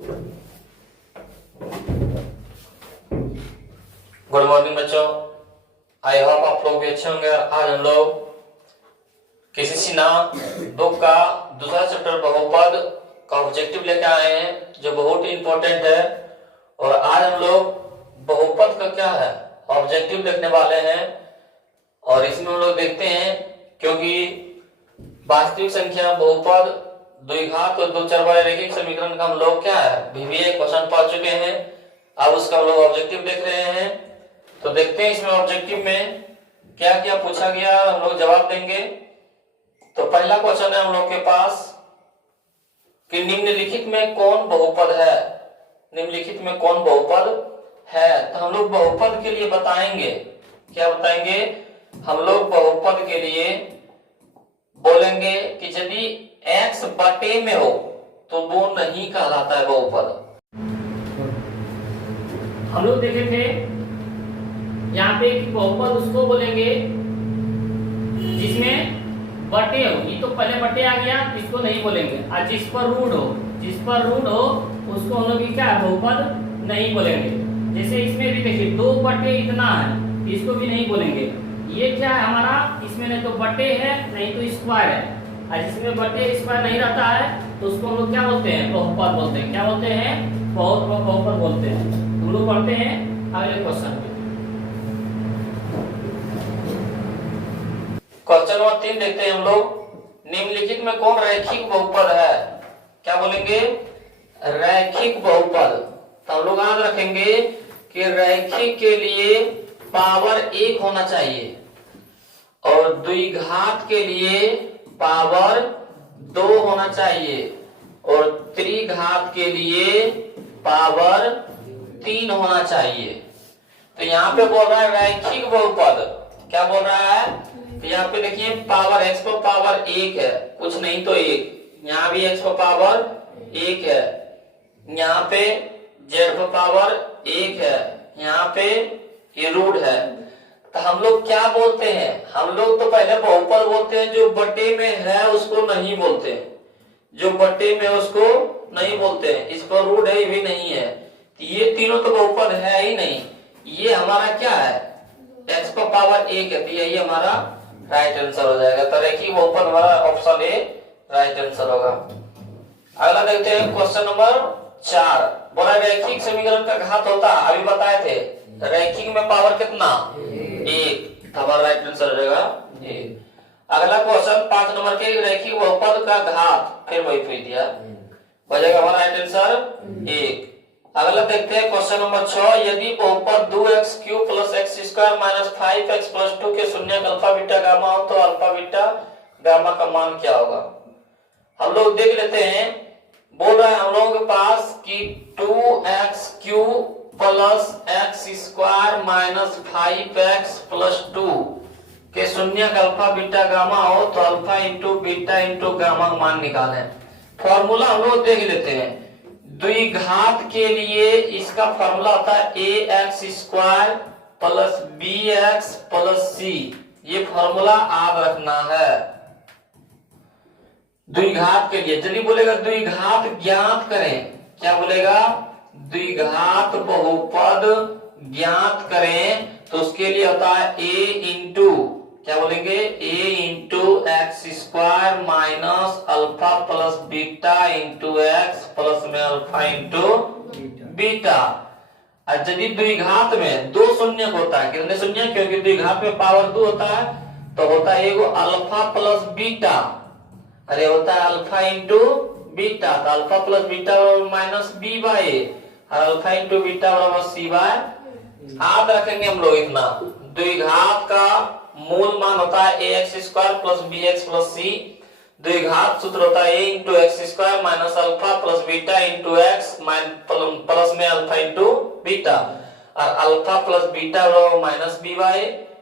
Good morning बच्चों, I hope आप लोग भी अच्छे होंगे। आज हम लोग केसीसी नाम बुक का दूसरा चैप्टर बहुपद का ऑब्जेक्टिव लेकर आए हैं, जो बहुत ही इंपॉर्टेंट है। और आज हम लोग बहुपद का क्या है ऑब्जेक्टिव लिखने वाले हैं। और इसमें हम लोग देखते हैं, क्योंकि वास्तविक संख्या, बहुपद, द्विघात और दो चर वाले रैखिक समीकरण का हम लोग क्या है VBA क्वेश्चन पढ़ चुके हैं। अब उसका हम लोग ऑब्जेक्टिव देख रहे हैं। तो देखते हैं इसमें ऑब्जेक्टिव में क्या क्या पूछा गया, हम लोग जवाब देंगे। तो पहला क्वेश्चन है हम लोग के पास कि निम्नलिखित में कौन बहुपद है। निम्नलिखित में कौन बहुपद है। तो हम लोग बहुपद के लिए बताएंगे, क्या बताएंगे, हम लोग बहुपद के लिए बोलेंगे कि यदि x बटे में हो तो वो नहीं कहलाता है बहुपद। हम लोग देखे थे यहाँ पे कि बहुपद उसको बोलेंगे जिसमें बटे हो। ये तो पहले बटे आ गया, इसको नहीं बोलेंगे। और जिस पर रूट हो, उसको हम लोग क्या है बहुपद नहीं बोलेंगे। जैसे इसमें भी देखिए 2 बटे इतना है, इसको भी नहीं बोलेंगे। ये क्या है हमारा, इसमें नहीं तो बटे है नहीं तो स्क्वायर है। और जिसमें बटे स्क्वायर नहीं रहता है तो उसको हम लोग क्या बोलते हैं, बहुपद बोलते हैं। क्या बोलते हैं, बहुपद बोलते हैं। हम लोग पढ़ते हैं अगले क्वेश्चन में। क्वेश्चन नंबर 3 देखते हैं हम लोग। निम्नलिखित में कौन रैखिक बहुपद है। क्या बोलेंगे, रैखिक बहुपद। तो हम लोग याद रखेंगे कि रैखिक के लिए पावर 1 होना चाहिए और द्विघात के लिए पावर 2 होना चाहिए और त्रिघात के लिए पावर 3 होना चाहिए। तो यहाँ पे बोल रहा है रैखिक बहुपद। क्या बोल रहा है, तो यहाँ पे देखिए पावर x पर पावर 1 है, कुछ नहीं तो 1। यहाँ भी x पर पावर 1 है, यहाँ पे z पर पावर 1 है, यहाँ पे ये रूट है। तो हम लोग क्या बोलते हैं, हम लोग तो पहले बहुपद बोलते हैं। जो बटे में है उसको नहीं बोलते, जो बटे में उसको नहीं बोलते हैं। इस पर रूट है, ये भी नहीं है। ये तीनों तो बहुपद है ही नहीं। ये हमारा क्या है, x पर पावर 1 है, तो यही हमारा राइट आंसर हो जाएगा। तो रैखिक बहुपद हमारा ऑप्शन ए राइट आंसर होगा। अगला देखते हैं क्वेश्चन नंबर 4। बोला रैखिक समीकरण का घात होता, अभी बताए थे रैखिक में पावर कितना, 1। हमारा राइट आंसर हो जाएगा 1। अगला क्वेश्चन 5 नंबर के रैखिक बहुपद का घात, फिर वही पूछ दिया, हो जाएगा हमारा राइट आंसर 1। अगला देखते हैं क्वेश्चन नंबर 6। यदि बहुपद 2x³ + x² - 5x + 2 के शून्यक अल्फा बीटा गामा हो तो अल्फा बीटा गामा का मान क्या होगा। हम लोग देख लेते हैं। बोल रहा है हम लोग के पास कि 2x³ + x² - 5x + 2 के शून्यक अल्फा बीटा गामा हो तो alpha into beta into gamma का मान निकालें। फॉर्मूला हम लोग देख लेते हैं। द्विघात के लिए इसका फॉर्मूला होता है ax² + bx + c। ये फॉर्मूला याद रखना है द्विघात के लिए। यदि बोलेगा द्विघात ज्ञात करें, क्या बोलेगा, द्विघात बहुपद ज्ञात करें, तो उसके लिए होता है a इंटू, क्या बोलेंगे, a into x² minus alpha plus beta into x plus में अल्फा इंटू बीटा। और यदि द्विघात में 2 शून्य होता है, कितने शून्य, क्योंकि द्विघात में पावर 2 होता है, तो होता है एगो अल्फा प्लस बीटा, अरे होता है अल्फा इंटू बीटा। तो alpha plus beta minus B by A, और अल्फा इंटू बीटा बराबर सी बाय। याद रखेंगे हम लोग इतना, द्विघात का मूल मान होता है ax² + bx + c। द्विघात सूत्र होता है a into x² minus alpha plus beta into x plus में अल्फा इंटू बीटा, और अल्फा प्लस बीटा बराबर minus B by,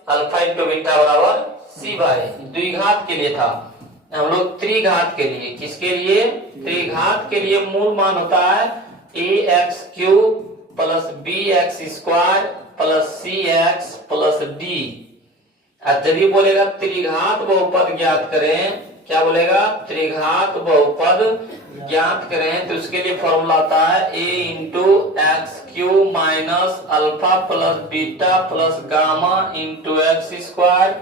alpha into beta बराबर सी बाई। द्विघात के लिए था। हम लोग त्रिघात के लिए, किसके लिए, त्रिघात के लिए मूल मान होता है ax³ + bx² + cx + d। यदि बोलेगा त्रिघात बहुपद ज्ञात करें, क्या बोलेगा, त्रिघात बहुपद ज्ञात करें तो उसके लिए फॉर्मूला आता है a into x cube minus alpha plus beta plus gamma into x square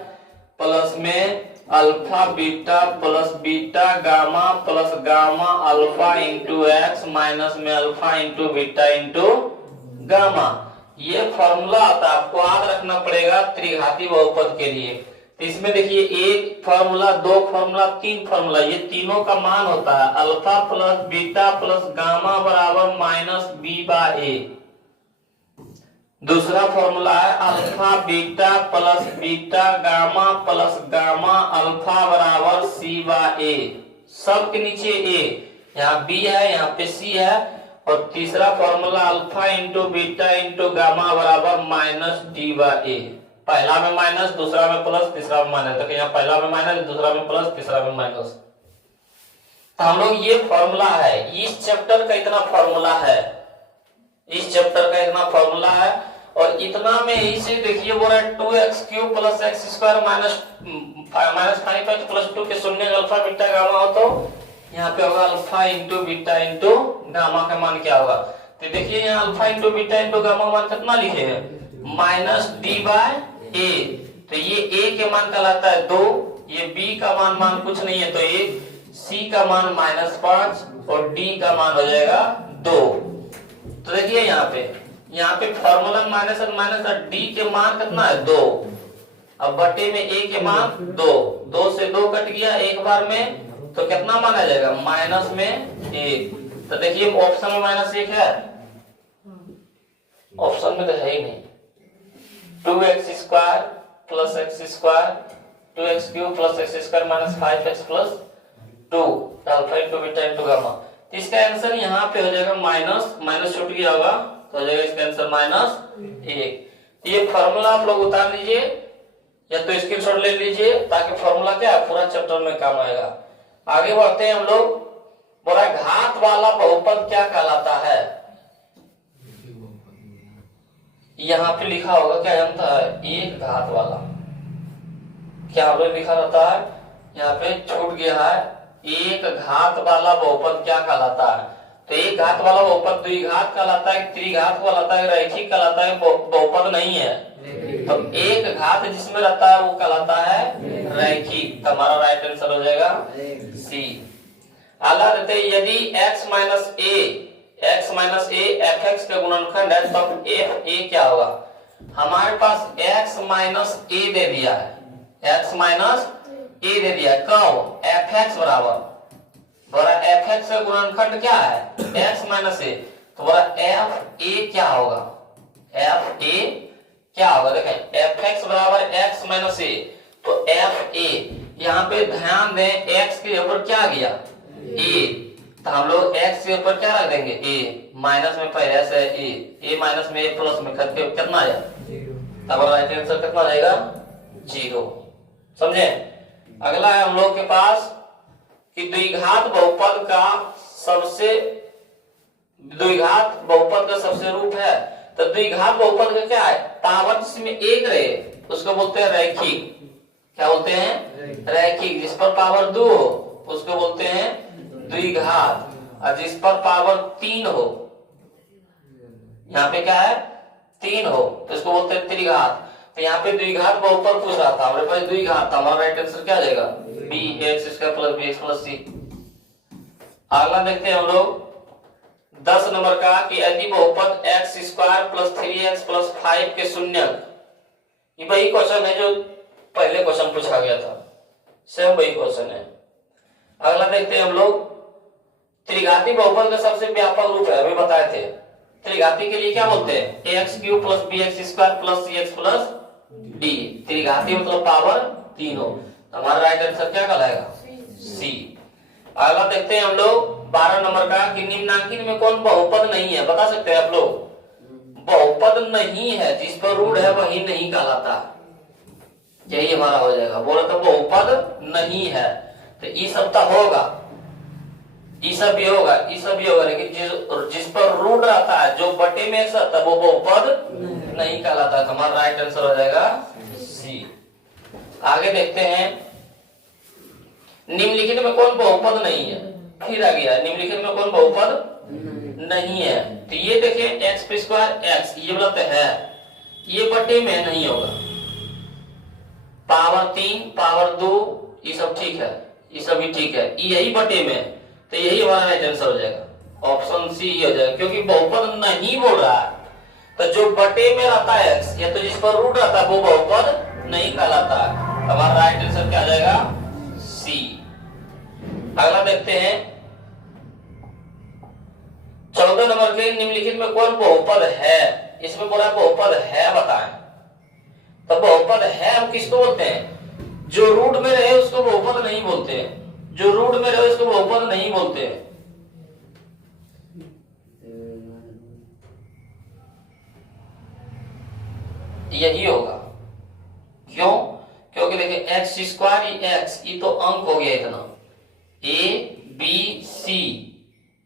plus में alpha beta gamma plus gamma alpha into x minus में alpha into beta into gamma. ये फॉर्मूला आता है, आपको याद रखना पड़ेगा त्रिघाती बहुपद के लिए। तो इसमें देखिए एक फॉर्मूला, दो फॉर्मूला, तीन फॉर्मूला, ये तीनों का मान होता है alpha plus beta plus gamma बराबर माइनस बी बाय ए। दूसरा फॉर्मूला है alpha beta plus beta gamma plus gamma alpha बराबर सी बाय ए। सब के नीचे ए, यहाँ बी है, यहाँ पे सी है। और तीसरा formula alpha into beta into gamma बराबर माइनस डी बाय ए। पहला में माइनस, दूसरा में प्लस, तीसरा में माइनस। तो यहाँ पहला में माइनस, दूसरा में प्लस, तीसरा में माइनस। तो हम लोग ये फॉर्मूला है, इस चैप्टर का इतना फॉर्मूला है, इस चैप्टर का इतना फॉर्मूला है। और इतना में इसे देखिए बोल रहा है 2x³ plus x square minus 5x plus 2 के शून्य अल्फा बीटा गामा हो तो यहाँ पे होगा alpha into beta into gamma का मान क्या होगा। तो देखिए यहाँ alpha into beta into gamma मान कितना लिखे हैं, माइनस डी बाय ए। तो ये ए के मान कहलाता है 2, ये बी का मान कुछ नहीं है तो 1, सी का मान -5 और डी का मान हो जाएगा 2। तो देखिए यहाँ पे फॉर्मूला माइनस और माइनस और डी के मान कितना है 2। अब बटे में ए के मान 2 से 2 कट गया एक बार में, तो कितना मान आ जाएगा, माइनस में 1। तो देखिए ऑप्शन में -1 है, ऑप्शन में तो है ही नहीं। 2x² plus x square 2x³ plus x square minus 5x plus 2 alpha into beta into gamma. तो इसका आंसर यहाँ पे हो जाएगा माइनस छूट गया होगा तो हो जाएगा इसका आंसर -1। ये फॉर्मूला आप लोग उतार लीजिए या तो स्क्रीनशॉट ले लीजिए ताकि फॉर्मूला क्या है पूरा चैप्टर में काम आएगा। आगे बढ़ते हैं हम लोग। बोला घात वाला बहुपद क्या कहलाता है। यहाँ पे लिखा होगा क्या जानता है, एक घात वाला। क्या हम लोग लिखा रहता है, यहाँ पे छूट गया है, एक घात वाला बहुपद क्या कहलाता है। तो एक घात वाला बहुपद द्विघात कहलाता है, त्रिघात कहलाता है, रैखिक कहलाता है, बहुपद नहीं है। तो एक घात जिसमें रहता है वो कहलाता है रैखिक। हमारा राइट आंसर हो जाएगा सी। अगला देते यदि x माइनस ए fx का गुणनखंड है तब f a क्या होगा। हमारे पास x माइनस ए दे दिया है, x माइनस ए दे दिया है, कब fx बराबर बड़ा fx का गुणनखंड क्या है x माइनस ए। तो बड़ा f a क्या होगा, f a क्या होगा। देखें fx बराबर x माइनस ए, तो f a यहाँ पे ध्यान दें x के ऊपर क्या गया a, तो हम लोग x के ऊपर क्या रख देंगे a, माइनस में पहले से a माइनस में a प्लस में करके कितना आया, तब राइट आंसर कितना आ जाएगा 0। समझे। अगला है हम लोग के पास कि द्विघात बहुपद का सबसे रूप है। तो द्विघात बहुपद का क्या है, पावर जिसमें एक रहे उसको बोलते हैं रैखिक। क्या बोलते हैं, रैखिक। जिस पर पावर 2 हो उसको बोलते हैं द्विघात, और जिस पर पावर 3 हो, यहाँ पे क्या है 3 हो, तो इसको बोलते हैं त्रिघात। तो यहाँ पे द्विघात बहुपद पूछ रहा था, हमारे पास द्विघात था, हमारा राइट आंसर क्या आ जाएगा bx² plus bx plus c। अगला देखते हैं हम लोग 10 नंबर का कि यदि बहुपद x² प्लस 3x प्लस 5 के शून्य, ये वही क्वेश्चन है जो पहले क्वेश्चन पूछा गया था, सेम वही क्वेश्चन है। अगला देखते हैं हम लोग त्रिघाती बहुपद का सबसे व्यापक रूप है, अभी बताए थे। त्रिघाती के लिए क्या बोलते हैं ax³ plus bx² plus cx plus d। त्रिघाती मतलब पावर 3 हो। हमारा राइट आंसर क्या कहलाएगा सी। अगला देखते हैं हम लोग 12 नंबर का कि निम्नांकित में कौन बहुपद नहीं है, बता सकते हैं आप लोग। बहुपद नहीं है, जिस पर रूढ़ है वही नहीं कहलाता, यही हमारा हो जाएगा। बोला तो बहुपद नहीं है, तो ई सब तो होगा, ई सब भी होगा, ई सब भी होगा, लेकिन जिस पर रूढ़ रहता है, जो बटे में एक साथ, वो बहुपद नहीं कहलाता। तो हमारा राइट आंसर हो जाएगा सी। आगे देखते हैं निम्नलिखित में कौन बहुपद नहीं है, फिर आ गया निम्नलिखित में कौन बहुपद नहीं है। तो ये देखिए एक्स स्क्वायर एक्स ये बोला तो है, ये बटे में नहीं होगा। पावर 3 पावर 2 ये सब ठीक है, ये सब भी ठीक है, यही बटे में, तो यही हमारा राइट आंसर हो जाएगा, ऑप्शन सी हो जाएगा, क्योंकि बहुपद नहीं बोल रहा है। तो जो बटे में रहता है एक्स या तो जिस पर रूट रहता है वो बहुपद नहीं कहलाता है। हमारा राइट आंसर क्या आ जाएगा, सी। अगला देखते हैं 14 नंबर के निम्नलिखित में कौन बहुपद है, इसमें बोला बहुपद है बताएं। तो बहुपद है हम किसको बोलते हैं, जो रूट में रहे उसको बहुपद नहीं बोलते हैं, जो रूट में रहे उसको बहुपद नहीं बोलते हैं। यही होगा, क्यों, क्योंकि देखिए एक्स स्क्वायर एक्स ये तो अंक हो गया इतना, ए बी सी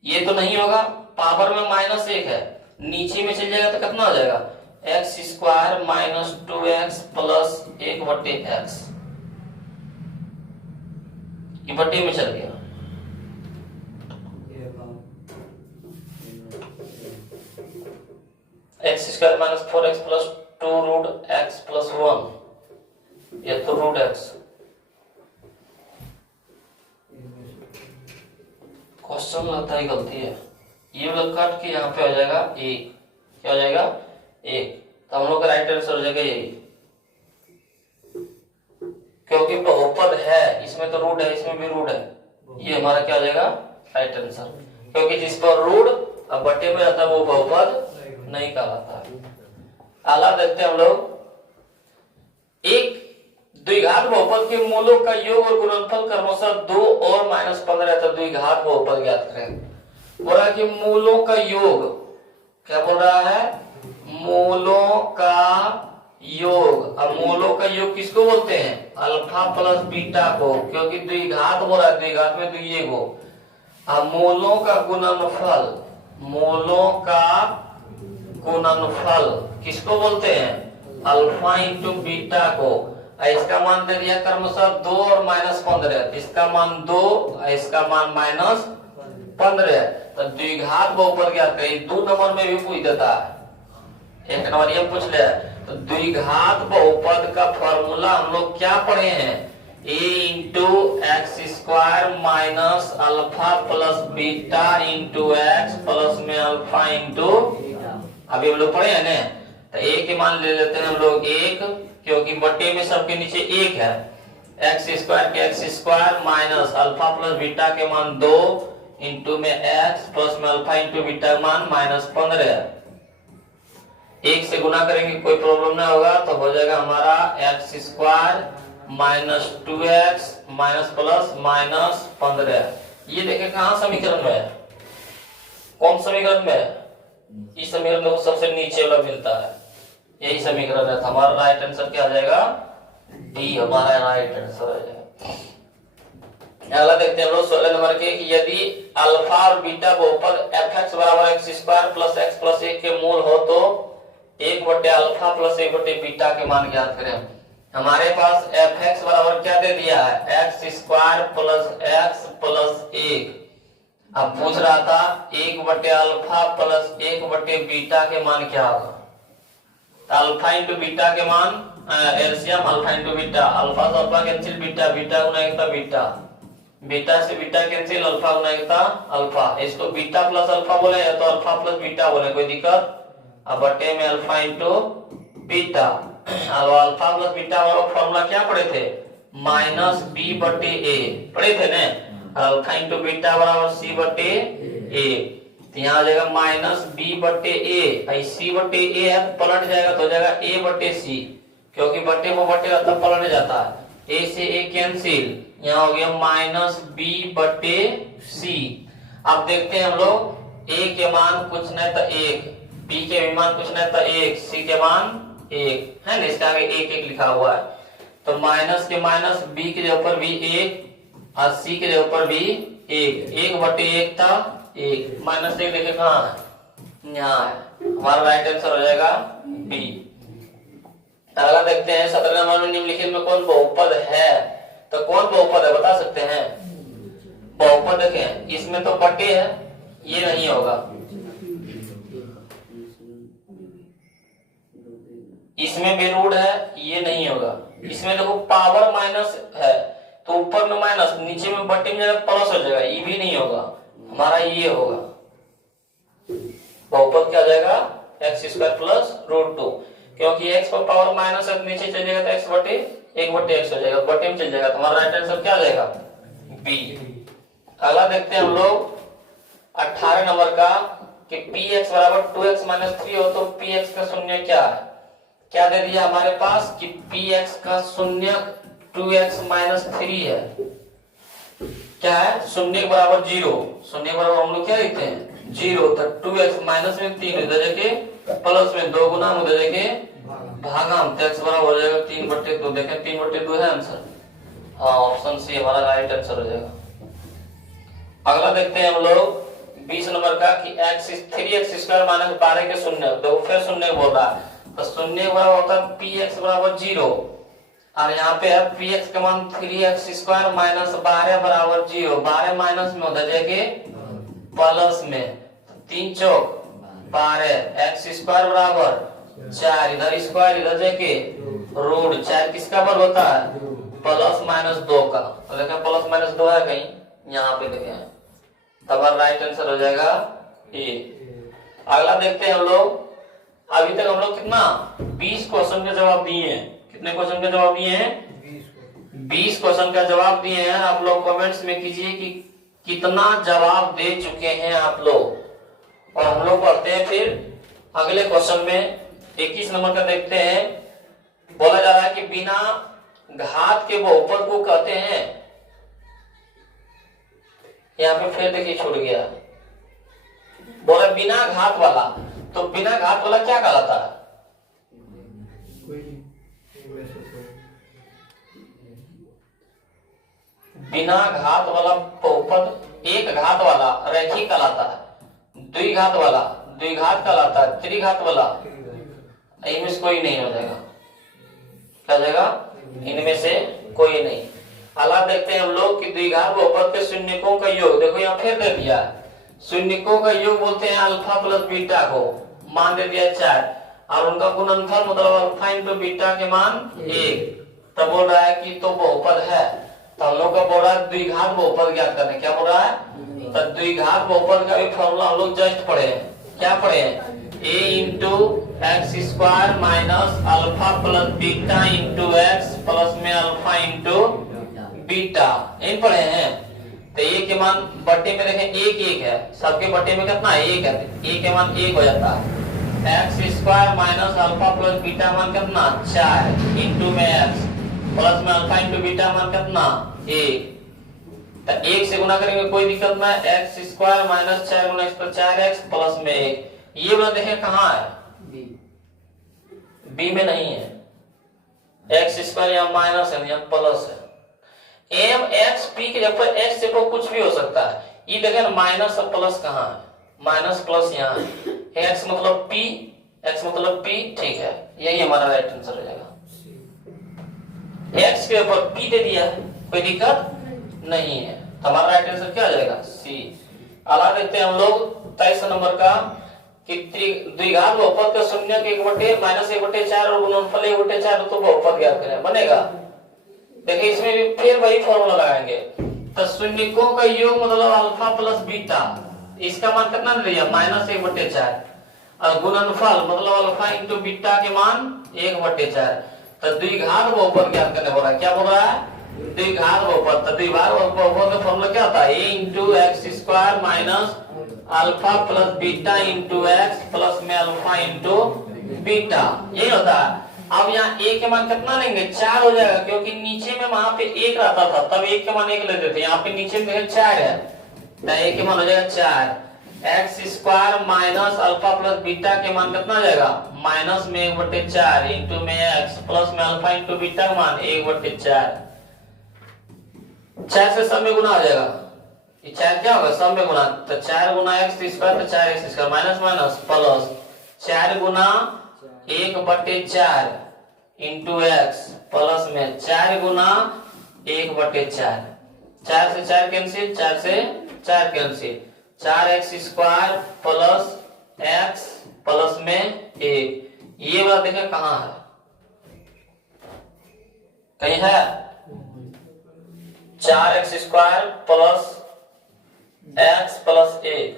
ये तो नहीं होगा, पावर में -1 है, नीचे में चल जाएगा तो कितना हो जाएगा, x square minus 2x plus 1/x, ये बटे में चल गया। X square minus 4x plus 2 root x plus 1, ये तो रूट x। क्वेश्चन लगता है गलती है, ये वाला काट के यहाँ पे हो जाएगा एक, क्या हो जाएगा एक, तो हम लोग का राइट आंसर हो जाएगा यही, क्योंकि बहुपद है, इसमें तो रूट है इसमें भी रूट है, ये हमारा क्या हो जाएगा राइट आंसर, क्योंकि जिस पर रूट अब बटे में रहता है वो बहुपद नहीं कहलाता है। अगला देखते हैं हम लोग, एक द्विघात बहुपद के मूलों का योग और गुणनफल क्रमशः 2 और -15 तो द्विघात बहुपद ज्ञात करें। बोला कि मूलों का योग, क्या बोल रहा है, मूलों का योग। अब मूलों का योग किसको बोलते हैं, अल्फा प्लस बीटा को, क्योंकि द्विघात बोला है, द्विघात में द्विये को। अब मूलों का गुणनफल, मूलों का गुणनफल किसको बोलते हैं, अल्फा इंटू बीटा को। इसका मान दे दिया क्रमशः 2 और -15, इसका मान 2 इसका मान -15, तो द्विघात बहुपद ज्ञात करें। 2 नंबर में भी पूछ देता है, 1 नंबर ये पूछ ले। तो द्विघात बहुपद का फॉर्मूला हम लोग क्या पढ़े हैं, a into x square minus alpha plus beta into x plus में अल्फा इंटू, अभी हम लोग पढ़े हैं ना। तो a के मान ले लेते हैं हम लोग 1, क्योंकि बटे में सबके नीचे 1 है, एक्स स्क्वायर के x square minus alpha plus beta के मान 2 इंटू में एक्स प्लस में अल्फा इंटू बीटा का मान -15। 1 से गुना करेंगे कोई प्रॉब्लम ना होगा, तो हो जाएगा हमारा x square minus 2x minus plus -15। ये देखें कहाँ समीकरण में है, कौन समीकरण में है, इस समीकरण में सबसे नीचे वाला मिलता है, यही समीकरण है। हमारा राइट आंसर क्या आ जाएगा, डी हमारा राइट आंसर है। अगला देखते हैं हम लोग 16 नंबर के, कि यदि अल्फा और बीटा बहुपद fx बराबर x square plus x plus 1 के मूल हो तो 1/अल्फा प्लस 1/बीटा के मान ज्ञात करें। हमारे पास fx बराबर क्या दे दिया है, x square plus x plus 1। अब पूछ रहा था 1/अल्फा प्लस 1/बीटा के मान क्या होगा, अल्फा इंटू बीटा के मान LCM alpha into beta, alpha से अल्फा कैंसिल, बीटा बीटा गुना एकता बीटा, बीटा से बीटा कैंसिल, अल्फा गुना एकता अल्फा। इसको बीटा प्लस अल्फा बोले या तो अल्फा प्लस बीटा बोले, कोई दिक्कत। अब बटे में alpha into beta, alpha plus beta वाला फॉर्मूला क्या पढ़े थे, -b/a पढ़े थे ना, अल्फा इंटू बीटा बराबर c/a। यहाँ आ जाएगा -b/a, c/a है पलट जाएगा तो हो जाएगा a/c, क्योंकि बटे में बटे रहता पलट जाता है, a से a कैंसिल, यहाँ हो गया -b/c। अब देखते हैं हम लोग a के मान कुछ नहीं तो 1, b के भी मान कुछ नहीं तो 1, c के मान 1 है ना, इसका आगे 1 लिखा हुआ है, तो माइनस के माइनस b के ऊपर भी 1 और c के ऊपर भी 1/1 था 1, -1 देखे कहाँ है, यहाँ है, हमारा राइट आंसर हो जाएगा बी। अगला देखते हैं 17 नंबर में निम्नलिखित में कौन बहुपद है, तो कौन बहुपद है बता सकते हैं? बहुपद देखें, इसमें तो बटे है, ये नहीं होगा, इसमें भी रूट है, ये नहीं होगा, इसमें देखो पावर माइनस है तो ऊपर में माइनस, नीचे में बटे में जाएगा प्लस हो जाएगा, ये भी नहीं होगा, हमारा ये होगा। बहुपद क्या हो जाएगा? एक्स स्क्वायर प्लस रूट 2, क्योंकि एक्स पर पावर माइनस है, नीचे चल जाएगा तो एक्स बटे 1/x हो जाएगा, बटे में चल जाएगा, तो हमारा राइट आंसर क्या आ जाएगा? बी। अगला देखते हैं हम लोग 18 नंबर का कि px बराबर 2x माइनस 3 हो तो px का शून्य क्या है? क्या दे दिया हमारे पास कि px का शून्य 2x माइनस 3 है। क्या है? शून्य के बराबर 0, शून्य के बराबर हम लोग क्या लिखते हैं? 0, तो 2x माइनस में 3 उधर जाके प्लस में 2 गुना उधर जाके भागा में, तो x बराबर हो जाएगा 3/2। देखें 3/2 है आंसर, हाँ ऑप्शन सी हमारा राइट आंसर हो जाएगा। अगला देखते हैं हम लोग 20 नंबर का कि 3x स्क्वायर माइनस 12 के शून्य, देखो फिर शून्य बोल रहा है, तो शून्य बराबर होता है px बराबर 0, और यहाँ पे है px का मान 3x स्क्वायर माइनस 12 बराबर 0, 12 माइनस में उधर जाके प्लस में, 3 चौक 12, एक्स स्क्वायर बराबर 4, इधर स्क्वायर इधर जाके रूट 4 किसका वर्ग होता है? प्लस माइनस 2 का, तो देखें प्लस माइनस 2 है कहीं, यहाँ पे देखें, तब राइट आंसर हो जाएगा ए। अगला देखते हैं हम लोग, अभी तक हम लोग कितना 20 क्वेश्चन के जवाब दिए हैं। कितने क्वेश्चन के जवाब दिए हैं? 20 क्वेश्चन का जवाब दिए हैं। आप लोग कमेंट्स में कीजिए कि कितना जवाब दे चुके हैं आप लोग, और हम लोग पढ़ते हैं फिर अगले क्वेश्चन में। 21 नंबर का देखते हैं, बोला जा रहा है कि बिना घात के बहुपद को कहते हैं, यहाँ पे फिर देखिए छूट गया, बोला बिना घात वाला, तो बिना घात वाला क्या कहलाता है? बिना घात वाला बहुपद एक घात वाला रैखिक कहलाता है, द्विघात वाला द्विघात कहलाता है, त्रिघात वाला इनमें से कोई नहीं हो जाएगा, क्या हो जाएगा? इनमें से कोई नहीं। अगला देखते हैं हम लोग कि द्विघात बहुपद के शून्यकों का योग, देखो यहाँ फिर दे दिया शून्यकों का योग बोलते हैं अल्फा प्लस बीटा को, मान दे दिया 4, और उनका गुणनफल मतलब अल्फा इंटू बीटा के मान 1, तब बोल रहा है कि तो बहुपद है, तो हम लोग का बोल रहा है द्विघात बहुपद ज्ञात करने, क्या बोल रहा है? तो द्विघात बहुपद का भी फॉर्मूला हम लोग जस्ट पढ़े हैं, क्या पढ़े हैं? a into x square minus alpha plus beta into x plus में अल्फा इंटू बीटा, इन पढ़े हैं। तो a के मान बट्टे में देखें 1 है, सबके बट्टे में कितना 1 है, a के मान 1 हो जाता है। X square minus alpha plus beta मान कितना 4 इंटू में एक्स प्लस में अल्फा इंटू बीटा मान कितना 1, तो 1 से गुना करेंगे कोई दिक्कत ना, एक्स स्क्वायर माइनस 4 गुना एक्स तो 4x प्लस में 1, ये वाला देखें कहाँ है? बी में नहीं है, एक्स स्क्वायर यहाँ माइनस है, यहाँ प्लस है। एम एक्स पी के जब एक्स से कुछ भी हो सकता है, ये देखें ना माइनस और प्लस कहाँ है? माइनस प्लस यहाँ है, एक्स मतलब पी, एक्स मतलब पी, ठीक है, यही हमारा राइट आंसर हो जाएगा। एक्स के ऊपर पी दे दिया, कोई दिक्कत नहीं है, तो हमारा राइट आंसर क्या आ जाएगा? सी। अगला देखते हैं हम लोग 23 नंबर का कि द्विघात बहुपद का शून्य के 1 माइनस 1/4 और गुणनफल 1/4 तो बहुपद ज्ञात करें, बनेगा। देखिए इसमें भी फिर वही फॉर्मूला लगाएंगे, तो शून्यकों का योग मतलब अल्फा प्लस बीटा, इसका मान कितना दे दिया? माइनस 1/4, और गुणनफल मतलब अल्फा इंटू बीटा के मान 1/4, तो द्विघात बहुपद ज्ञात करने बोल रहा है, क्या बोल रहा है? द्विघात बहुपद। तो द्विघात बहुपद का फॉर्मूला क्या होता है? a into x square minus alpha plus beta into x plus में अल्फा इंटू बीटा, यही होता है। अब यहाँ a के मान कितना लेंगे? 4 हो जाएगा, क्योंकि नीचे में वहां पे 1 रहता था, तब 1 के मान 1 लेते थे, यहाँ पे नीचे में 4 है, तो a के मान हो जाएगा 4, x square minus alpha plus beta के मान कितना हो जाएगा? माइनस में 1/4 इंटू में एक्स प्लस में अल्फा इंटू बीटा का मान 1/4, 4 से सब में गुना हो जाएगा, ये 4 क्या होगा? सब में गुना, तो 4 गुना एक्स स्क्वायर तो 4x square minus minus plus 4 गुना 1/4 इंटू एक्स प्लस में 4 गुना 1/4, 4 से 4 कैंसिल, 4 से 4 cancel, 4x² plus x plus में 1। ये वाला देखें कहाँ है, कहीं है? 4x² प्लस x प्लस 1,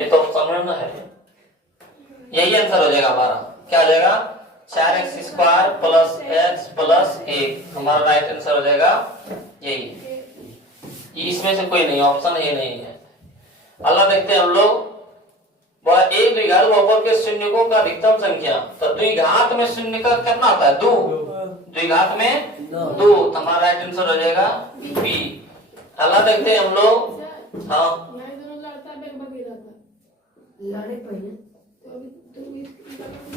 ये तो ऑप्शन में ना है। यही आंसर हो जाएगा हमारा। क्या हो जाएगा? 4x² प्लस x प्लस 1 हमारा राइट आंसर हो जाएगा यही। इसमें से कोई नहीं, ऑप्शन ये नहीं है। अगला देखते हैं हम लोग, वह एक द्विघात बहुपद के शून्यकों का अधिकतम संख्या। तो द्विघात में शून्य का कितना होता है? 2। द्विघात में 2, हमारा राइट आंसर हो जाएगा बी। अगला देखते हैं हम लोग, हाँ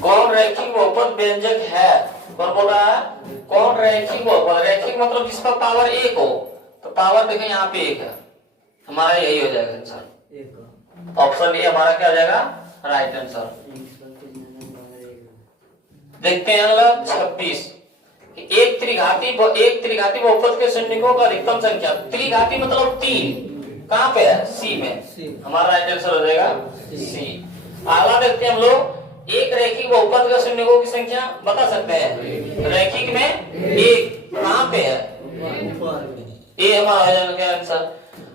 कौन रैखिक बहुपद व्यंजक है? कौन बोल रहा है? कौन रैखिक बहुपद? रैखिक मतलब जिसका पावर 1 हो। तो पावर देखें यहाँ पे 1 है, हमारा यही हो जाएगा आंसर। ऑप्शन ए हमारा क्या हो जाएगा? Right answer. देखते हैं अगला 26, एक त्रिघाती बहुपद के शून्यकों का अधिकतम संख्या। त्रिघाती मतलब 3, कहाँ पे है? सी में, हमारा राइट आंसर हो जाएगा सी। अगला देखते हैं हम लोग, एक रैखिक बहुपद का शून्यकों की संख्या बता सकते हैं? रैखिक में 1, कहाँ पे है? ए हमारा हो जाएगा आंसर।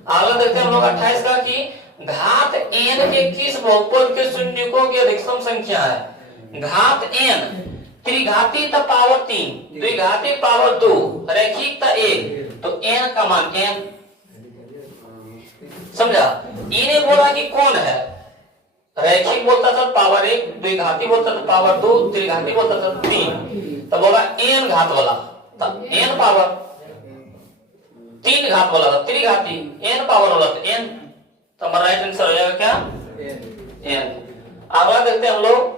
अगला देखते हैं हम लोग 28 का, कि घात n के किस बहुपद के शून्यकों की अधिकतम संख्या है? घात n, त्रिघाती था पावर 3, द्विघाती पावर 2, रैखिक था 1, तो n का मान n। समझा? इन्हें बोला कि कौन है? रैखिक बोलता था पावर 1, द्विघाती बोलता था पावर 2, त्रिघाती बोलता था 3, तो बोला n घात वाला, तब n पावर 3 घात वाला था त्रिघाती, n पावर वाला था n, तो हमारा राइट आंसर हो जाएगा क्या? n। अगला देखते हैं हम लोग,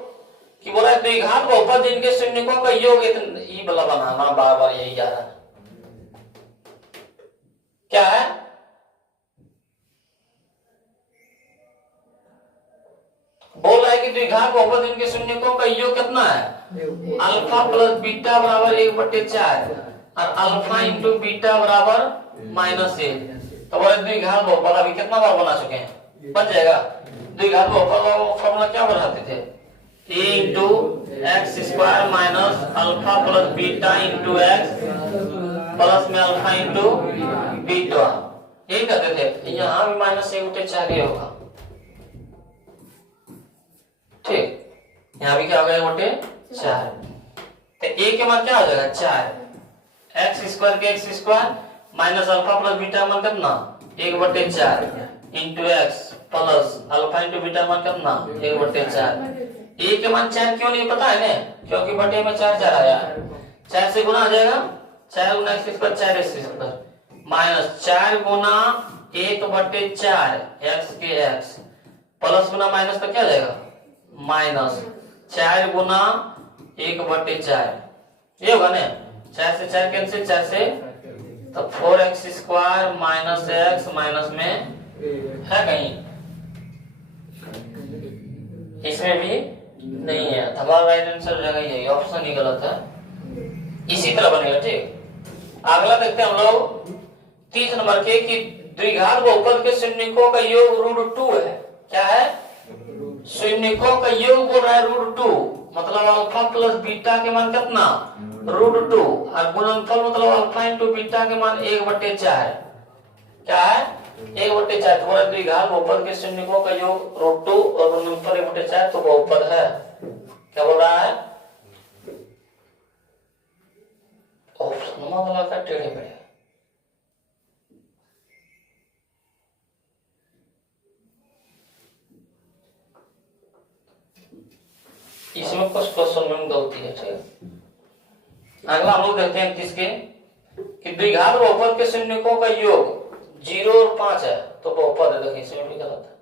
कि बोला द्विघात बहुपद जिनके शून्यकों का योग इतना, ये वाला बना हमारा बार बार यही जा रहा है। क्या है? बोल रहा है कि द्विघात बहुपद जिनके शून्यकों का योग कितना है? अल्फा प्लस बीटा बराबर 1/4 और अल्फा इंटू बीटा बराबर -1। तो बोले द्विघात बहुपद अभी कितना बार बना चुके हैं? बन जाएगा। द्विघात बहुपद का फॉर्मूला क्या बनाते थे? a into x² minus alpha plus beta into x plus में अल्फा इंटू बीटा, यही कहते थे। यहाँ भी -1/4 ही होगा, ठीक। यहाँ भी क्या हो गया? 1/4। तो a के मान क्या हो जाएगा? 4, x² के x² minus alpha plus beta मान कितना? 1/4 into x plus alpha into beta मान कितना? 1/4। a के मान 4 क्यों नहीं पता है ना? क्योंकि बटे में 4 4 आया, 4 से गुना आ जाएगा, 4 गुना x² 4x² माइनस 4 गुना 1/4 x के x प्लस गुना माइनस तो क्या जाएगा? माइनस 4 गुना 1/4, ये होगा ना? 4 से 4 कैंसिल, 4 से, तो 4x² माइनस x माइनस में है कहीं? इसमें भी नहीं है, हमारा राइट आंसर हो जाएगा यही, ऑप्शन ही गलत है। इसी तरह बनेगा, ठीक। अगला देखते हैं हम लोग 30 नंबर के, कि द्विघात बहुपद के शून्यकों का योग √2 है। क्या है? शून्यकों का योग बोल रहा है √2, मतलब अल्फा प्लस बीटा के मान कितना? √2, और गुणनफल मतलब अल्फा इंटू बीटा के मान 1/4। क्या है? 1/4। पूरा द्विघात बहुपद के शून्यकों का योग √2 और गुणनफल 1/4, तो बहुपद है। क्या बोल रहा है? ऑप्शन वाला का टेढ़े मेढ़े। इसमें कुछ क्वेश्चन में गलती है, ठीक। अगला हम लोग देखते हैं किसके, कि द्विघात बहुपद के शून्यकों का योग 0 और 5 है, तो बहुपद है। देखिए इसमें भी गलत है।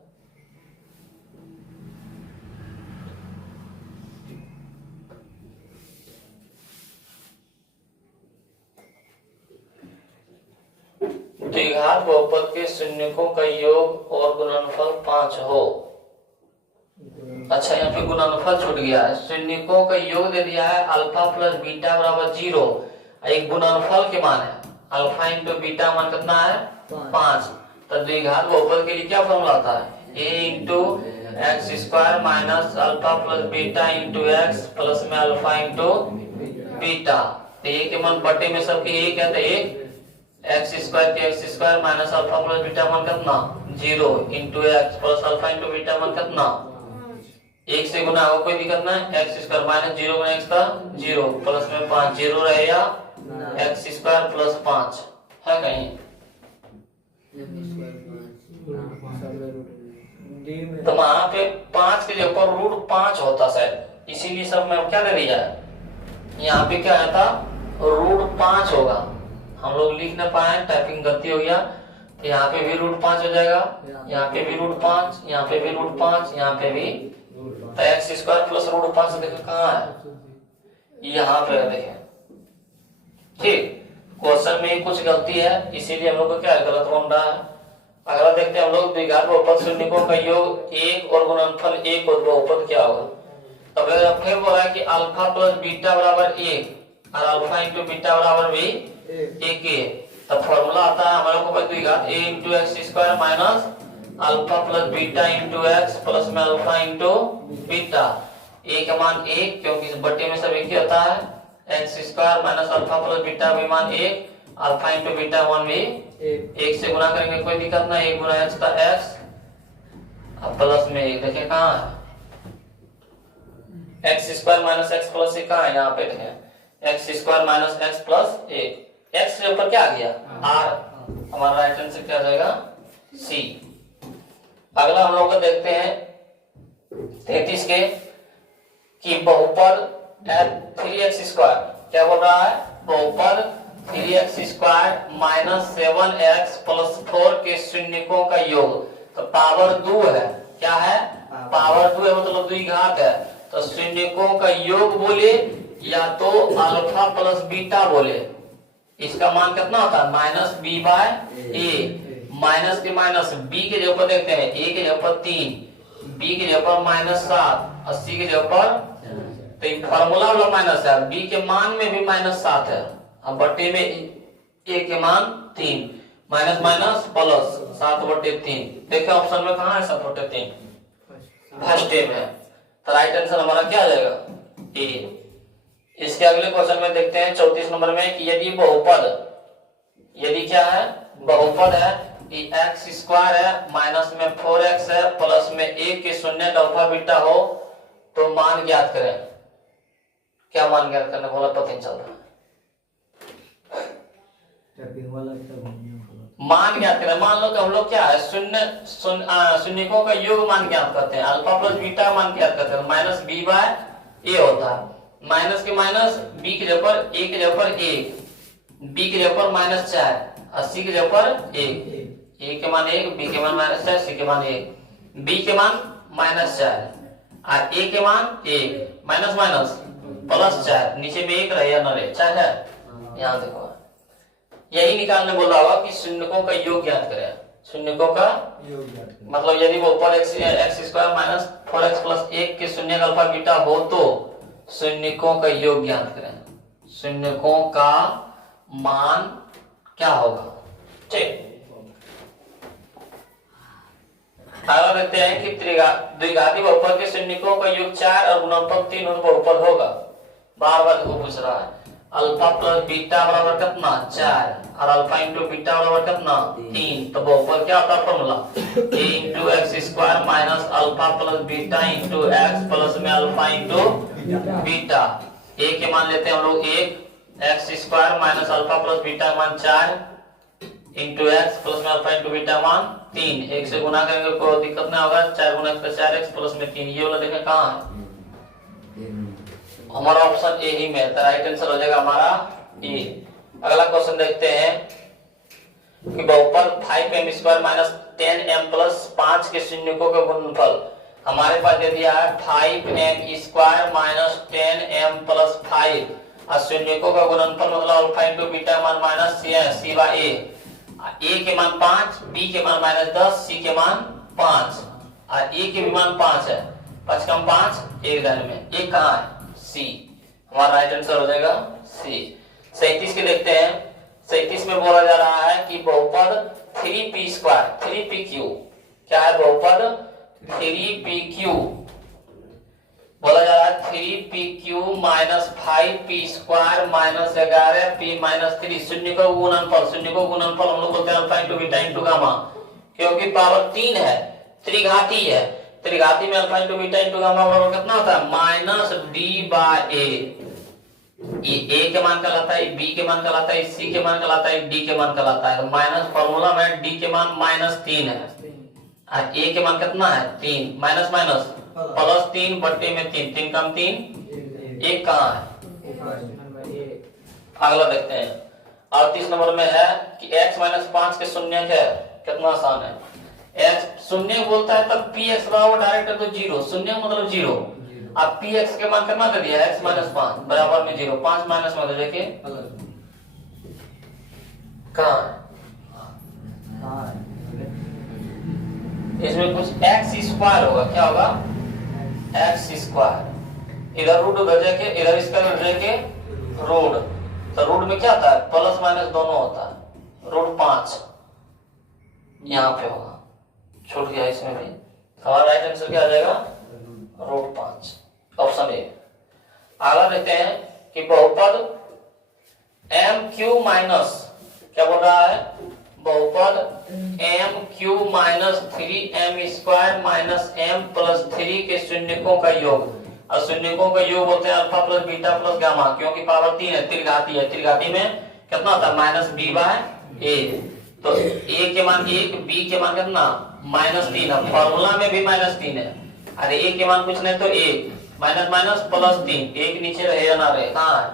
द्विघात बहुपद के शून्यकों का योग और गुणनफल 5 हो। अच्छा, यहाँ पे गुणनफल छूट गया है। शून्यकों का योग दे दिया है अल्फा प्लस बीटा बराबर 0 एक गुणनफल के मान है, अल्फा इंटू बीटा मान कितना है 5। तो द्विघात बहुपद के लिए क्या फॉर्मूला आता है, a into x square minus alpha plus beta into x plus में अल्फा इंटू बीटा। तो a के मान बटे में सबके a क्या था, एक एक्स स्क्वायर के x square minus alpha plus beta मान कितना 0 into x plus alpha into beta मान कितना 1 से गुना हो, कोई दिक्कत ना, एक्स स्क्वायर माइनस 0 गुना एक्स का 0 प्लस में 5 0 रहेगा एक्स स्क्वायर प्लस 5 है कहीं। तो वहां पे 5 के ऊपर रूट 5 होता शायद, इसीलिए सब में क्या दे दिया है, यहाँ पे क्या आया था रूट 5 होगा, हम लोग लिख ना पाए, टाइपिंग गलती हो गया। तो यहाँ पे भी रूट 5 हो जाएगा, यहाँ पे भी रूट 5, यहाँ पे भी रूट 5, यहाँ पे भी, तो एक्स स्क्वायर प्लस रूट 5 देखो कहाँ है, यहाँ पे देखें। ठीक, क्वेश्चन में कुछ गलती है, इसीलिए हम लोग को क्या गलत बन रहा है। अगला देखते हैं हम लोग, द्विघात बहुपद शून्यकों का योग 1 और गुणनफल 1 और बहुपद क्या होगा। तब फिर बोला कि अल्फा प्लस बीटा बराबर 1 और अल्फा इंटू बीटा बराबर भी 1 है। तब फॉर्मूला आता है हमारे को द्विघात a into x square minus alpha plus beta into x plus में अल्फा इंटू बीटा। a का मान 1 क्योंकि इस बटे में सब एक ही होता है, x square minus alpha plus beta भी मान 1, अल्फा इंटू बीटा मान भी 1 से गुना करेंगे कोई दिक्कत ना, 1 गुना एक्स का एक्स अब प्लस में 1 देखें कहाँ है, x square minus x plus 1 कहाँ है, यहाँ पे देखें x square minus x plus 1, x के ऊपर क्या आ गया आर, हमारा राइट आंसर क्या जाएगा सी। अगला हम लोग देखते हैं 33 के कि बहुपद 3x स्क्वायर क्या बोल रहा है, बहुपद 3x square minus 7x plus 4 के शून्यकों का योग। तो पावर 2 है, क्या है पावर 2 है मतलब द्विघात है, तो शून्यकों का योग बोले या तो अल्फा प्लस बीटा बोले, इसका मान कितना होता है minus B bye A, minus के माइनस बी के जगह पर देखते हैं, ए के जगह पर 3, बी के जगह पर माइनस 7 और सी के जगह पर, तो फॉर्मूला वाला माइनस है, बी के मान में भी माइनस 7 है, अब बटे में ए के मान 3, माइनस माइनस प्लस 7/3। देखिए ऑप्शन में कहाँ है 7/3 फर्स्ट टाइम है, तो राइट आंसर हमारा क्या आ जाएगा ए। इसके अगले क्वेश्चन में देखते हैं 34 नंबर में कि यदि बहुपद, यदि क्या है बहुपद है कि एक्स स्क्वायर है माइनस में 4x है प्लस में 1 के शून्य अल्फा बीटा हो तो मान ज्ञात करें। क्या मान ज्ञात करने बोला पता नहीं चल रहा, मान ज्ञात करें। मान लो कि हम लोग क्या है शून्यकों का योग मान ज्ञात करते हैं, अल्फा प्लस बीटा मान ज्ञात करते हैं, माइनस बी बाय ए होता है, माइनस के माइनस बी के जगह पर ए के जगह पर 1, बी के जगह पर माइनस 4 और सी के जगह पर 1, ए के मान 1, बी के मान माइनस 4, सी के मान 1, बी के मान माइनस 4 और ए के मान 1, माइनस माइनस प्लस 4, नीचे में 1 रहे या न रहे 4 है, यहाँ देखो यही निकालने बोल रहा होगा कि शून्यकों का योग ज्ञात करें, शून्यकों का योग मतलब यदि वो ऊपर x square minus 4x plus 1 के शून्य अल्फा बीटा हो तो शून्यकों का योग ज्ञात करें, शून्यकों का मान क्या होगा। ठीक, अगला देखते हैं कि द्विघाती बहुपद के शून्यकों का योग 4 और गुणनफल 3 और बहुपद होगा। बार बार देखो पूछ रहा है, अल्फा प्लस बीटा बराबर कितना 4 और अल्फा इंटू बीटा बराबर कितना 3, तो बहुपद क्या होता है formula a into x square minus alpha plus beta into x plus में अल्फा इंटू बीटा। a के मान लेते हैं हम लोग 1, x square minus alpha plus beta मान 4 इंटू एक्स प्लस में अल्फा इंटू बीटा मान 3, 1 से गुना करेंगे कोई दिक्कत नहीं होगा, 4 गुना x 4x प्लस में 3, ये वाला देखें कहाँ है हमारा ऑप्शन ए ही में है, तो राइट आंसर हो जाएगा हमारा ए। अगला क्वेश्चन देखते हैं कि बहुपद 5m square minus 10m plus 5 के शून्यकों का गुणनफल। हमारे पास दे दिया है 5m square minus 10m plus 5 और शून्यकों का गुणनफल मतलब अल्फा इंटू बीटा मान माइनस सी बाय ए के मान 5, बी के मान माइनस 10, सी के मान 5 और ए के भी मान 5 है, 5 कम 5 1 में, एक कहाँ है सी, हमारा राइट आंसर हो जाएगा सी। 37 के देखते हैं। 37 में बोला जा रहा है कि बहुपद 3p², 3pq क्या है बहुपद 3pq, बोला जा रहा है 3pq minus 5p² minus 11p minus 3। शून्य को गुणनफल, शून्य को गुणनफल हम लोग बोलते हैं alpha into beta into gamma, क्योंकि पावर 3 है, त्रिघाती है, त्रिघाती में alpha into beta into gamma बराबर कितना होता है माइनस d/a। ये a के मान कहलाता है, b के मान कहलाता है, c के मान कहलाता है, d के मान कहलाता है। माइनस फॉर्मूला में d के मान -3 है और a के मान कितना है 3, माइनस माइनस प्लस 3 बट्टे में 3, 3 कम 3 1 कहाँ है। अगला देखते हैं 38 नंबर में है कि x - 5 के शून्य है, कितना आसान है। x शून्य बोलता है तब px बराबर डायरेक्ट तो 0, शून्य मतलब 0। अब px के मान कितना दे दिया x - 5 बराबर में 0, 5 माइनस में देखिए कहाँ है, इसमें कुछ x² होगा, क्या होगा x², इधर रूट उधर जाके इधर इसका उधर जाके रूट, तो रूट में क्या आता है प्लस माइनस दोनों होता है, रूट 5 यहाँ पे होगा, छूट गया इसमें भी। हमारा राइट आंसर क्या आ जाएगा रूट 5, ऑप्शन ए। अगला देखते हैं कि बहुपद mq माइनस, क्या बोल रहा है बहुपद mq minus 3m² minus m plus 3 के शून्यकों का योग, और शून्यकों का योग बोलते हैं alpha plus beta plus gamma, क्योंकि पावर 3 है, त्रिघाती है, त्रिघाती में कितना होता है -b/a। तो a के मान 1, b के मान कितना -3 है, फॉर्मूला में भी -3 है, अरे a के मान कुछ नहीं तो 1 माइनस माइनस प्लस 3, 1 नीचे रहे या ना रहे, कहाँ है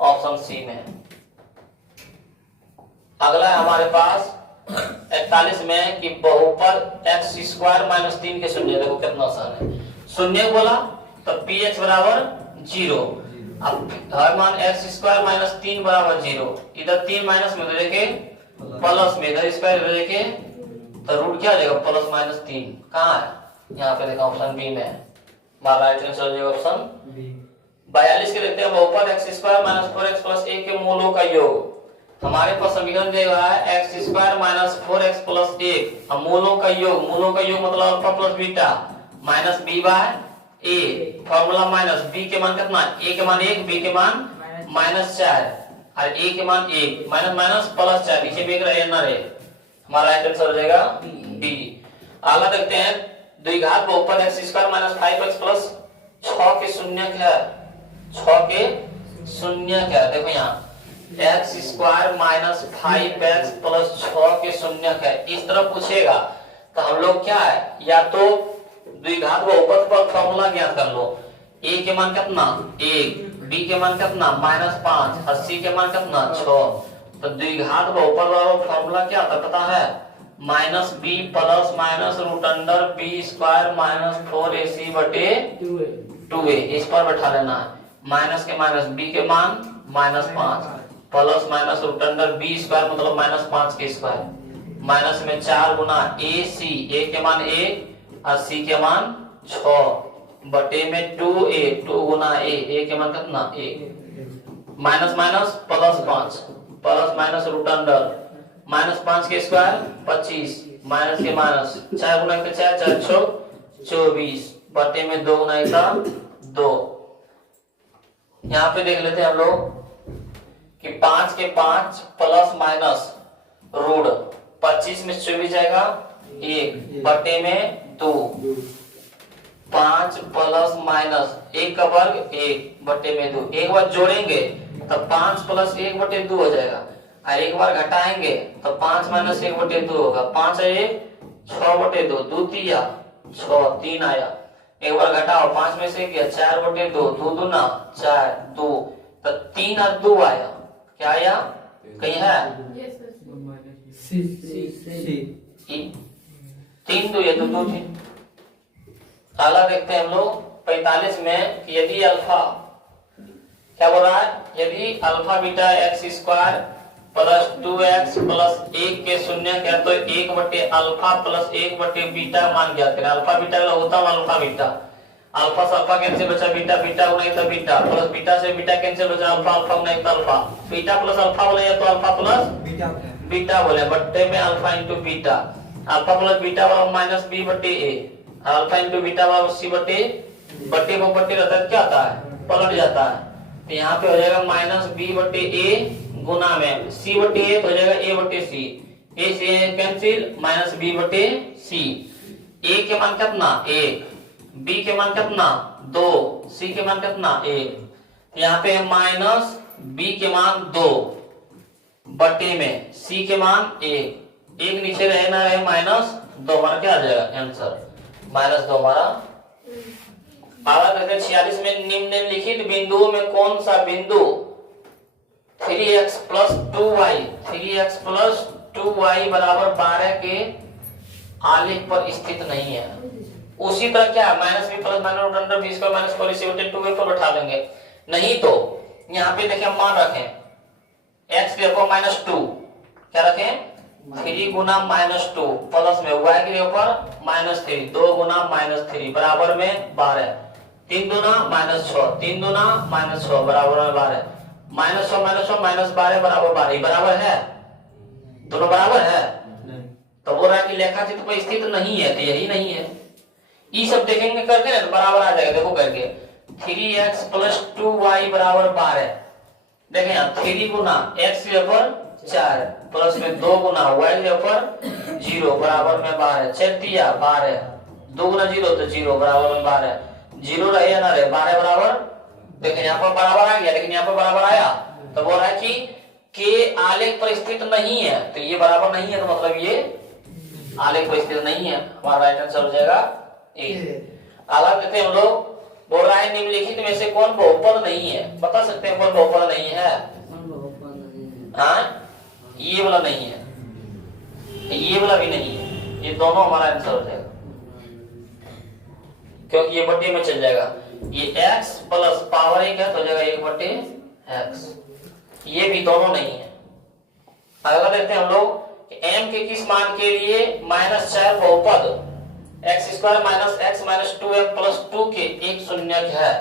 ऑप्शन सी में। अगला है हमारे पास 41 में कि बहुपद x² - 3 के शून्य, देखो कितना आसान है। शून्य बोला तो px बराबर 0, अब हर मान x² - 3 बराबर 0, इधर 3 माइनस में देखे प्लस में, इधर स्क्वायर देखे तो रूट क्या आ जाएगा +-3, कहाँ है यहाँ पे देखा ऑप्शन बी में, हमारा राइट आंसर हो जाएगा ऑप्शन बी। 42 के देखते हैं बहुपद x² - 4x + 1 के मूलों का योग। हमारे पास समीकरण दे रहा है x² - 4x + 1, अब मूलों का योग, मूलों का योग मतलब alpha plus beta minus b/a, formula minus b के मान कितना, a के मान 1, b के मान -4 और a के मान 1, माइनस माइनस प्लस 4, नीचे में एक रहे ना रहे, हमारा राइट आंसर हो जाएगा बी। अगला देखते हैं द्विघात बहुपद x² - 5x + 6 के शून्य है, 6 के शून्य है, देखो यहाँ x² - 5x + 6 के शून्य है, इस तरह पूछेगा तो हम लोग क्या है, या तो द्विघात बहुपद पर फॉर्मूला ज्ञात कर लो, a के मान कितना 1, b के मान कितना -5 और c के मान कितना 6, तो द्विघात बहुपद वाला फॉर्मूला क्या था पता है -b + -√b² - 4ac/2a, इस पर बैठा लेना है, माइनस के माइनस b के मान -5 प्लस -√b² मतलब -5 के स्क्वायर, माइनस में 4 गुना ac, a के मान 1 और c के मान 6 बटे में 2a, 2 गुना a के मान कितना 1, माइनस माइनस +5 प्लस माइनस -5 के स्क्वायर 25 माइनस के माइनस 4 गुना 4 4 6 24 बटे में 2 गुना 2। यहाँ पे देख लेते हैं हम लोग कि 5 के 5 प्लस माइनस रूट 25 में 24 जाएगा 1 बटे में 2, 5 प्लस माइनस 1 का वर्ग 1 बटे में 2, एक बार जोड़ेंगे तब 5 + 1 बटे 2 हो जाएगा, और एक बार घटाएंगे तो 5 - 1 बटे 2 होगा, 5 है 1 6 बटे 2, 2 3 6 3 आया, एक बार घटाओ 5 में से किया 4 बटे 2, 2 दूना 4 2, तो 3 और 2 आया, क्या आया कहीं है 3 2 ये तो 2 3। अगला देखते हैं हम लोग 45 में यदि अल्फा, क्या बोल रहा है, यदि अल्फा बीटा x² + 2x + 1 के शून्य क्या, तो 1 बटे अल्फा + 1 बटे बीटा मान ज्ञात करें। अल्फा बीटा होता है अल्फा बीटा, अल्फा से अल्फा कैंसिल बचा बीटा, बीटा गुना इतना बीटा प्लस बीटा से बीटा कैंसिल बचा अल्फा, अल्फा गुना इतना अल्फा, बीटा प्लस अल्फा बोले तो अल्फा प्लस बीटा बोले बट्टे में alpha into beta, alpha plus beta बराबर माइनस बी बट्टे ए, अल्फा इंटू बीटा बराबर सी बट्टे बट्टे को बट्टे रहता है क्या आता है पलट जाता है, तो यहाँ पे हो जाएगा माइनस बी बट्टे ए गुना में सी बट्टे ए तो हो जाएगा ए बट्टे सी, ए से कैंसिल माइनस बी बट्टे सी, ए के मान कितना 1, बी के मान कितना 2, सी के मान कितना 1, यहाँ पे है माइनस बी के मान 2 बटे में सी के मान 1, एक नीचे रहे ना रहे माइनस 2, हमारा क्या आ जाएगा आंसर -2 हमारा। आगे देखते 46 में निम्नलिखित बिंदुओं में कौन सा बिंदु 3x plus 2y 3x plus 2y बराबर 12 के आलेख पर स्थित नहीं है। उसी तरह क्या minus B plus minus under B square minus 4 इसे 2 पर बैठा देंगे, नहीं तो यहाँ पे देखिए मान रखें x के ऊपर -2 क्या रखें 3 गुना -2 प्लस में y के ऊपर -3 2 गुना -3 बराबर में 12, 3 दूना -6 3 दूना -6 बराबर में 12, -6 -12 बराबर 12 बराबर है, दोनों बराबर है, तो बोल रहा है कि लेखाचित्र पर स्थित नहीं है, तो यही नहीं है। ये सब देखेंगे करके ना बराबर आ जाएगा, देखो करके 3x प्लस 2y बराबर 12, देखें यहाँ 3 गुना x के ऊपर 4 प्लस में 2 गुना y के ऊपर 0 बराबर में 12, 4 दिया 12, 2 गुना 0 तो 0 बराबर में 12, 0 रहे या ना रहे 12 बराबर, देखें यहाँ पर बराबर आ गया, लेकिन यहाँ पर बराबर आया तो बोल रहा है कि के आलेख पर स्थित नहीं है, तो ये बराबर नहीं है, तो मतलब ये आलेख पर स्थित नहीं है, हमारा राइट आंसर हो जाएगा ए। आगे देखते हैं हम लोग, बोल रहा है निम्नलिखित में से कौन बहुपद नहीं है, बता सकते हैं कौन बहुपद नहीं है? हाँ ये वाला नहीं है, ये वाला भी नहीं है, ये दोनों हमारा आंसर हो जाएगा, क्योंकि ये बट्टे में चल जाएगा, ये x प्लस पावर 1 है तो हो जाएगा 1 बट्टे x, ये भी दोनों नहीं है। अगर देखते हैं हम लोग m के किस मान के लिए -4 बहुपद x square minus x minus 2m plus 2 के एक शून्यक है,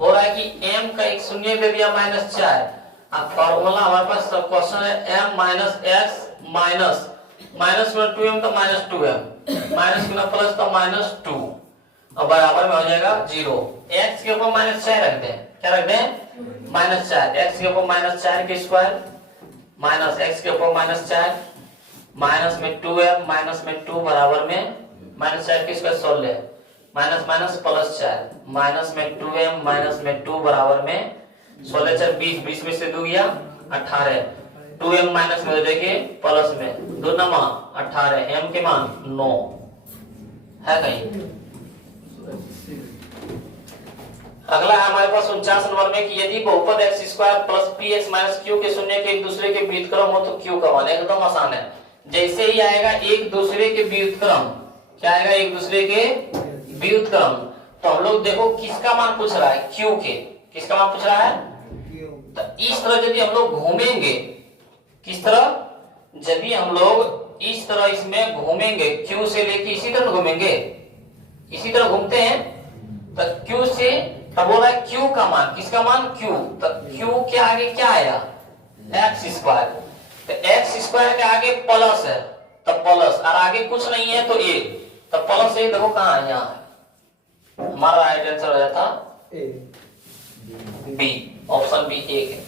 हो रहा है कि m का एक शून्य दे दिया -4, अब फॉर्मूला हमारे पास क्वेश्चन है m माइनस x माइनस में 2m तो -2m माइनस गुना प्लस तो -2 और बराबर में हो जाएगा 0, x के ऊपर -4 रख दें, क्या रख दें -4, x के ऊपर -4 के स्क्वायर माइनस x के ऊपर -4 माइनस में 2m माइनस में 2 बराबर में -4 के square 16 minus minus plus 4 minus में 2m माइनस में 2 बराबर में 16 4 20 20 में से 2 गया 18, 2m माइनस में देखिए प्लस में 2 नमा 18, m के मान 9 है कहीं। अगला है हमारे पास 49 नंबर में कि यदि बहुपद x square plus px minus q के शून्य के एक दूसरे के व्युत्क्रम हो तो q का मान, एकदम आसान है, जैसे ही आएगा एक दूसरे के व्युत्क्रम, क्या आएगा एक दूसरे के व्युत्क्रम, तो हम लोग देखो किसका मान पूछ रहा है q के, किसका मान पूछ रहा है, तो इस तरह यदि हम लोग घूमेंगे, किस तरह यदि हम लोग इस तरह इसमें घूमेंगे q से लेके इसी तरह घूमेंगे, इसी तरह घूमते हैं तो q से तब बोला है q का मान, किसका मान q, तो q के आगे क्या आया x स्क्वायर, तो x स्क्वायर के आगे प्लस है तो प्लस और आगे कुछ नहीं है तो a, तो प्लस a देखो कहाँ है, यहाँ है, हमारा राइट आंसर हो जाता बी, ऑप्शन बी एक है।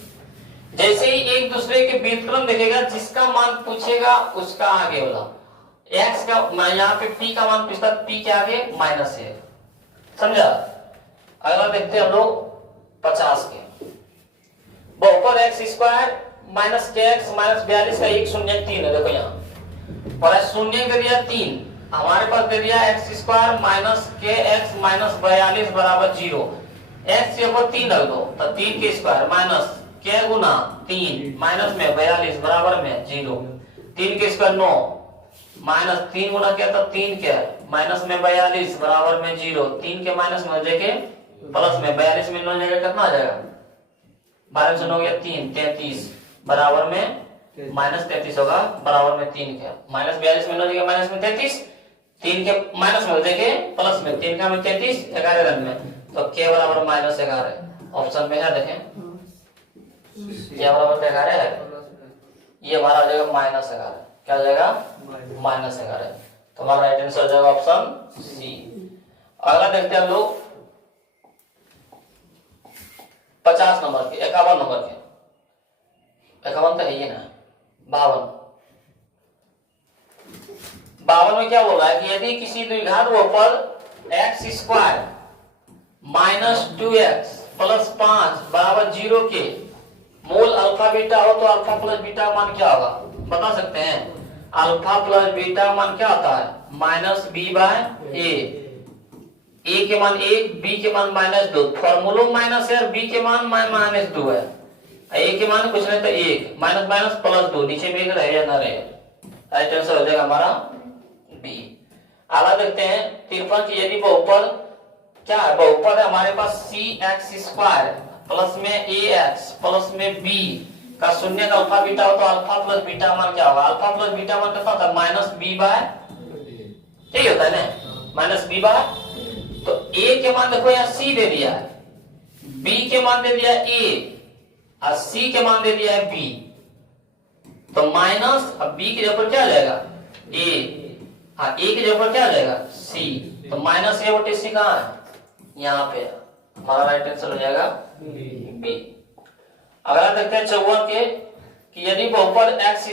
जैसे ही एक दूसरे के व्युत्क्रम देखेगा जिसका मान पूछेगा उसका आगे वाला x का, मैं यहाँ पे p का मान पूछता, p के आगे -1, समझा। अगला देखते हैं हम लोग 50 के, बहुपद x square minus kx minus 42 का एक शून्य 3 है, देखो यहाँ और शून्य दे दिया 3, हमारे पास दे दिया x square minus kx minus 42 बराबर 0, x के ऊपर 3 रख दो तो 3 के स्क्वायर माइनस k गुना 3 माइनस में 42 बराबर में 0, 3 के स्क्वायर 9 माइनस 3 गुना क्या था 3 के माइनस में 42 बराबर में 0, 3 के माइनस में देखे प्लस में 42 में 9 जगह कितना आ जाएगा, 12 से 9 गया 3 33 बराबर में -33 होगा बराबर में 3 के, माइनस 42 में 9 जगह माइनस में 33, 3 के माइनस में देखिए प्लस में 3 का में 33 11 रन में तो k बराबर -11 ऑप्शन में है देखें k बराबर 11 है ये हमारा हो जाएगा -11 क्या हो जाएगा -11 तो हमारा राइट आंसर हो जाएगा ऑप्शन सी। अगला देखते हैं हम लोग 50 नंबर के 51 नंबर के 51 तो है ही ना 52 में क्या बोल रहा है कि यदि किसी द्विघात बहुपद x² - 2x + 5 = 0 के मूल अल्फा बीटा हो तो अल्फा प्लस बीटा का मान क्या होगा बता सकते हैं। अल्फा प्लस बीटा का मान क्या होता है -b/a a के मान 1 b के मान -2 फॉर्मूला माइनस है और b के मान -2 है a के मान कुछ नहीं तो 1 माइनस माइनस प्लस 2 नीचे में एक रहे या ना रहे राइट आंसर हो जाएगा हमारा बी। आगे देखते हैं 53 की यदि बहुपद क्या है बहुपद है हमारे पास cx² प्लस में ax प्लस में b का शून्य का अल्फा बीटा हो तो अल्फा प्लस बीटा मान क्या होगा अल्फा प्लस बीटा मान कितना होता है -b/, यही होता है ना -b/, तो a के मान देखो यहाँ c दे दिया है b के मान दे दिया a और c के मान दे दिया है b तो माइनस अब b की जगह पर क्या आ जाएगा a और a की जगह पर क्या आ जाएगा c तो -a/c कहाँ है यहाँ पे हमारा राइट आंसर हो जाएगा बी। अगला देखते हैं 54 के कि यदि बहुपद x² +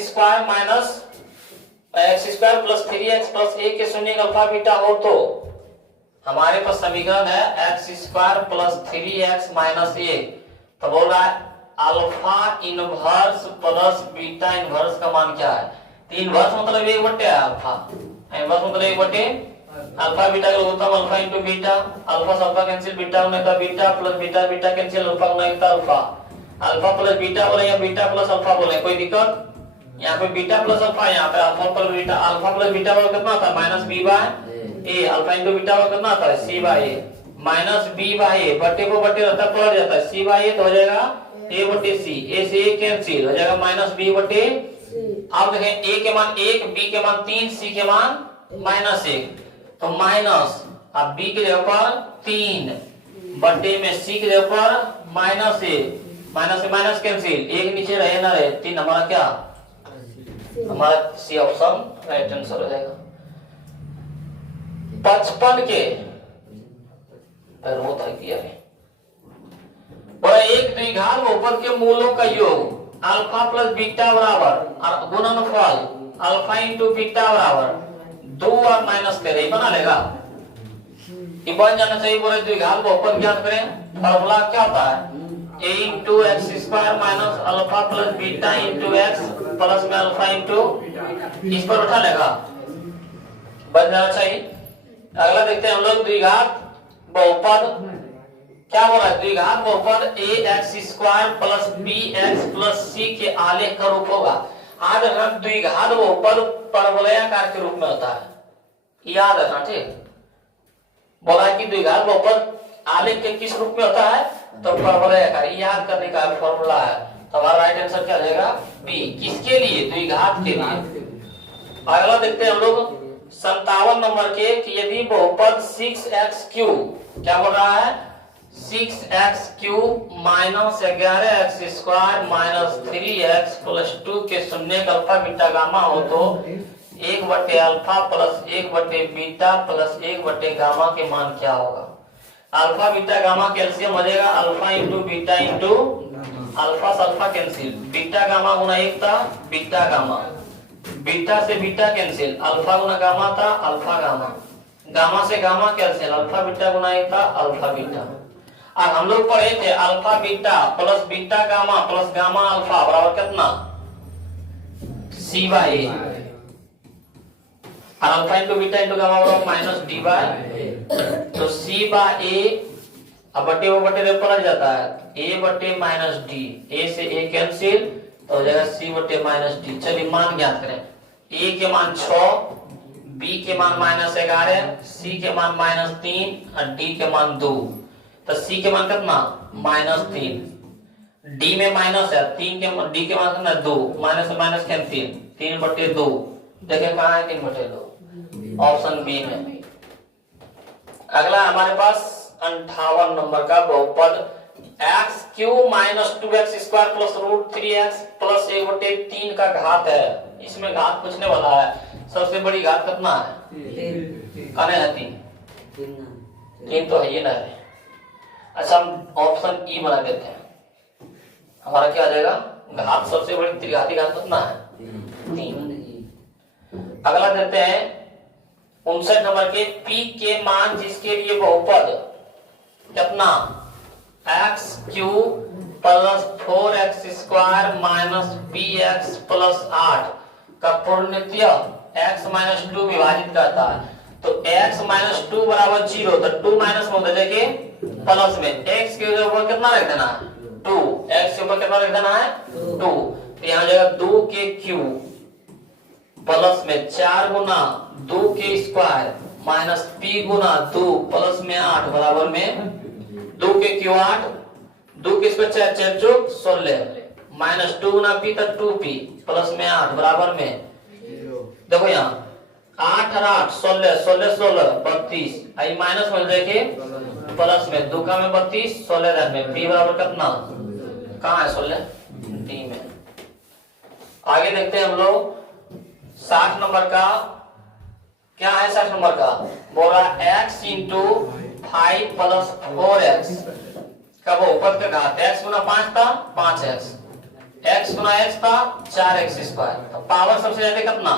3x + 1 के शून्य का अल्फा बीटा हो तो हमारे पास समीकरण है x² + 3x - 1 तो बोल रहा है alpha inverse plus beta inverse का मान क्या है। तो इनवर्स मतलब 1/, अल्फा इनवर्स मतलब 1/, अल्फा बीटा का लघुत्तम अल्फा इंटू बीटा अल्फा से अल्फा कैंसिल बीटा होने का beta plus beta beta cancel alpha होने का अल्फा अल्फा प्लस बीटा बोले या बीटा प्लस अल्फा बोले कोई दिक्कत। यहाँ पे बीटा प्लस अल्फा यहाँ पे अल्फा प्लस बीटा बोले कितना आता है -b/a अल्फा इंटू बीटा बोले कितना आता है c/a -b/a बट्टे को बट्टे रहता है पलट जाता है c/a तो हो जाएगा a/c a से a कैंसिल हो जाएगा -b/a। अब देखें a के मान 1 b के मान 3 c के मान -1 तो माइनस अब b की जगह पर 3 बट्टे में c की जगह पर -1 माइनस से माइनस कैंसिल 1 नीचे रहे ना रहे 3 हमारा क्या हमारा सी ऑप्शन राइट आंसर हो जाएगा। 55 के वो था किया है और एक द्विघात बहुपद के मूलों का योग अल्फा प्लस बीटा बराबर गुणनफल अल्फा इंटू बीटा बराबर 2 और -13 बना लेगा ये बन जाना चाहिए। बोले द्विघात बहुपद ज्ञात करें फॉर्मूला क्या होता है a into x² minus alpha plus beta into x plus में अल्फा इंटू इस पर उठा लेगा बन जाना चाहिए। अगला देखते हैं हम लोग द्विघात बहुपद क्या बोला है द्विघात बहुपद ax² plus bx plus c के आलेख का रूप होगा। आज हम द्विघात बहुपद परवलयाकार के रूप में होता है याद रखना ठीक। बोला है कि द्विघात बहुपद आलेख के किस रूप में होता है तो परवलयाकार याद करने का फॉर्मूला है तो हमारा राइट आंसर क्या जाएगा बी किसके लिए द्विघात के लिए। अगला देखते हैं हम लोग 57 नंबर के कि यदि बहुपद 6x³ क्या बोल रहा है 6x³ माइनस 11x² - 3x + 2 के शून्य का अल्फा बीटा गामा हो तो 1/अल्फा प्लस 1/बीटा प्लस 1/गामा के मान क्या होगा। अल्फा बीटा गामा कैल्शियम हो जाएगा alpha into beta into alpha से अल्फा कैंसिल बीटा गामा गुना 1 था बीटा गामा बीटा से बीटा कैंसिल अल्फा गुना गामा था अल्फा गामा गामा से गामा कैंसिल अल्फा बीटा गुना 1 था अल्फा बीटा। अब हम लोग पढ़े थे alpha beta plus beta gamma plus gamma alpha बराबर कितना c/a alpha into beta into gamma बराबर -d/a तो c/a अब बटे वो बटे पलट जाता है a/-d a से a कैंसिल तो हो जाएगा c/-d। चलिए मान ज्ञात करें a के मान 6 b के मान -11 c के मान -3 और d के मान 2 तो c के मान कितना -3 d में माइनस है 3 के d के मान कितना 2 माइनस से माइनस कैंसिल 3/2 देखें कहाँ है 3/2 ऑप्शन बी में। अगला हमारे पास 58 नंबर का बहुपद x cube minus 2x square plus root 3x plus 1/3 का घात है। इसमें घात पूछने वाला है। सबसे बड़ी घात कितना है? कौन है? 3 तो है ये ना है। अच्छा हम ऑप्शन ई बना देते हैं। हमारा क्या आ जाएगा? घात सबसे बड़ी त्रिघाती घात कितना है? 3। अगला देते हैं 59 नंबर के p के मान जिसके लिए बहुपद कितना x Q plus 4x square minus bx plus 8 का पूर्णित्य x माइनस 2 विभाजित करता है। तो x माइनस 2 बराबर 0, तो 2 माइनस में होता जाएगा प्लस में। x के ऊपर कितना रख देना है? 2। x के ऊपर कितना रख देना है? 2। तो यहाँ जाएगा 2 के क्यू प्लस में 4 गुना 2 के स्क्वायर माइनस p गुना 2 प्लस में 8 बराबर में 2 के क्यू 8, 2 के स्क्वायर 4 4 चौक 16 माइनस 2 गुना p तक 2p प्लस में 8 बराबर में देखो यहाँ 8 और 8 16 16 16 32 आई माइनस में देखे प्लस में 2 का में 32 16 में p बराबर कितना? कहाँ है 16? d में। आगे देखते हैं हम लोग 60 नंबर का। क्या है 60 नंबर का? बोला x इंटू 5 प्लस 4x का बहुपद का घात। x गुना 5 था 5x, x गुना x था 4x स्क्वायर। तो पावर सबसे ज्यादा कितना?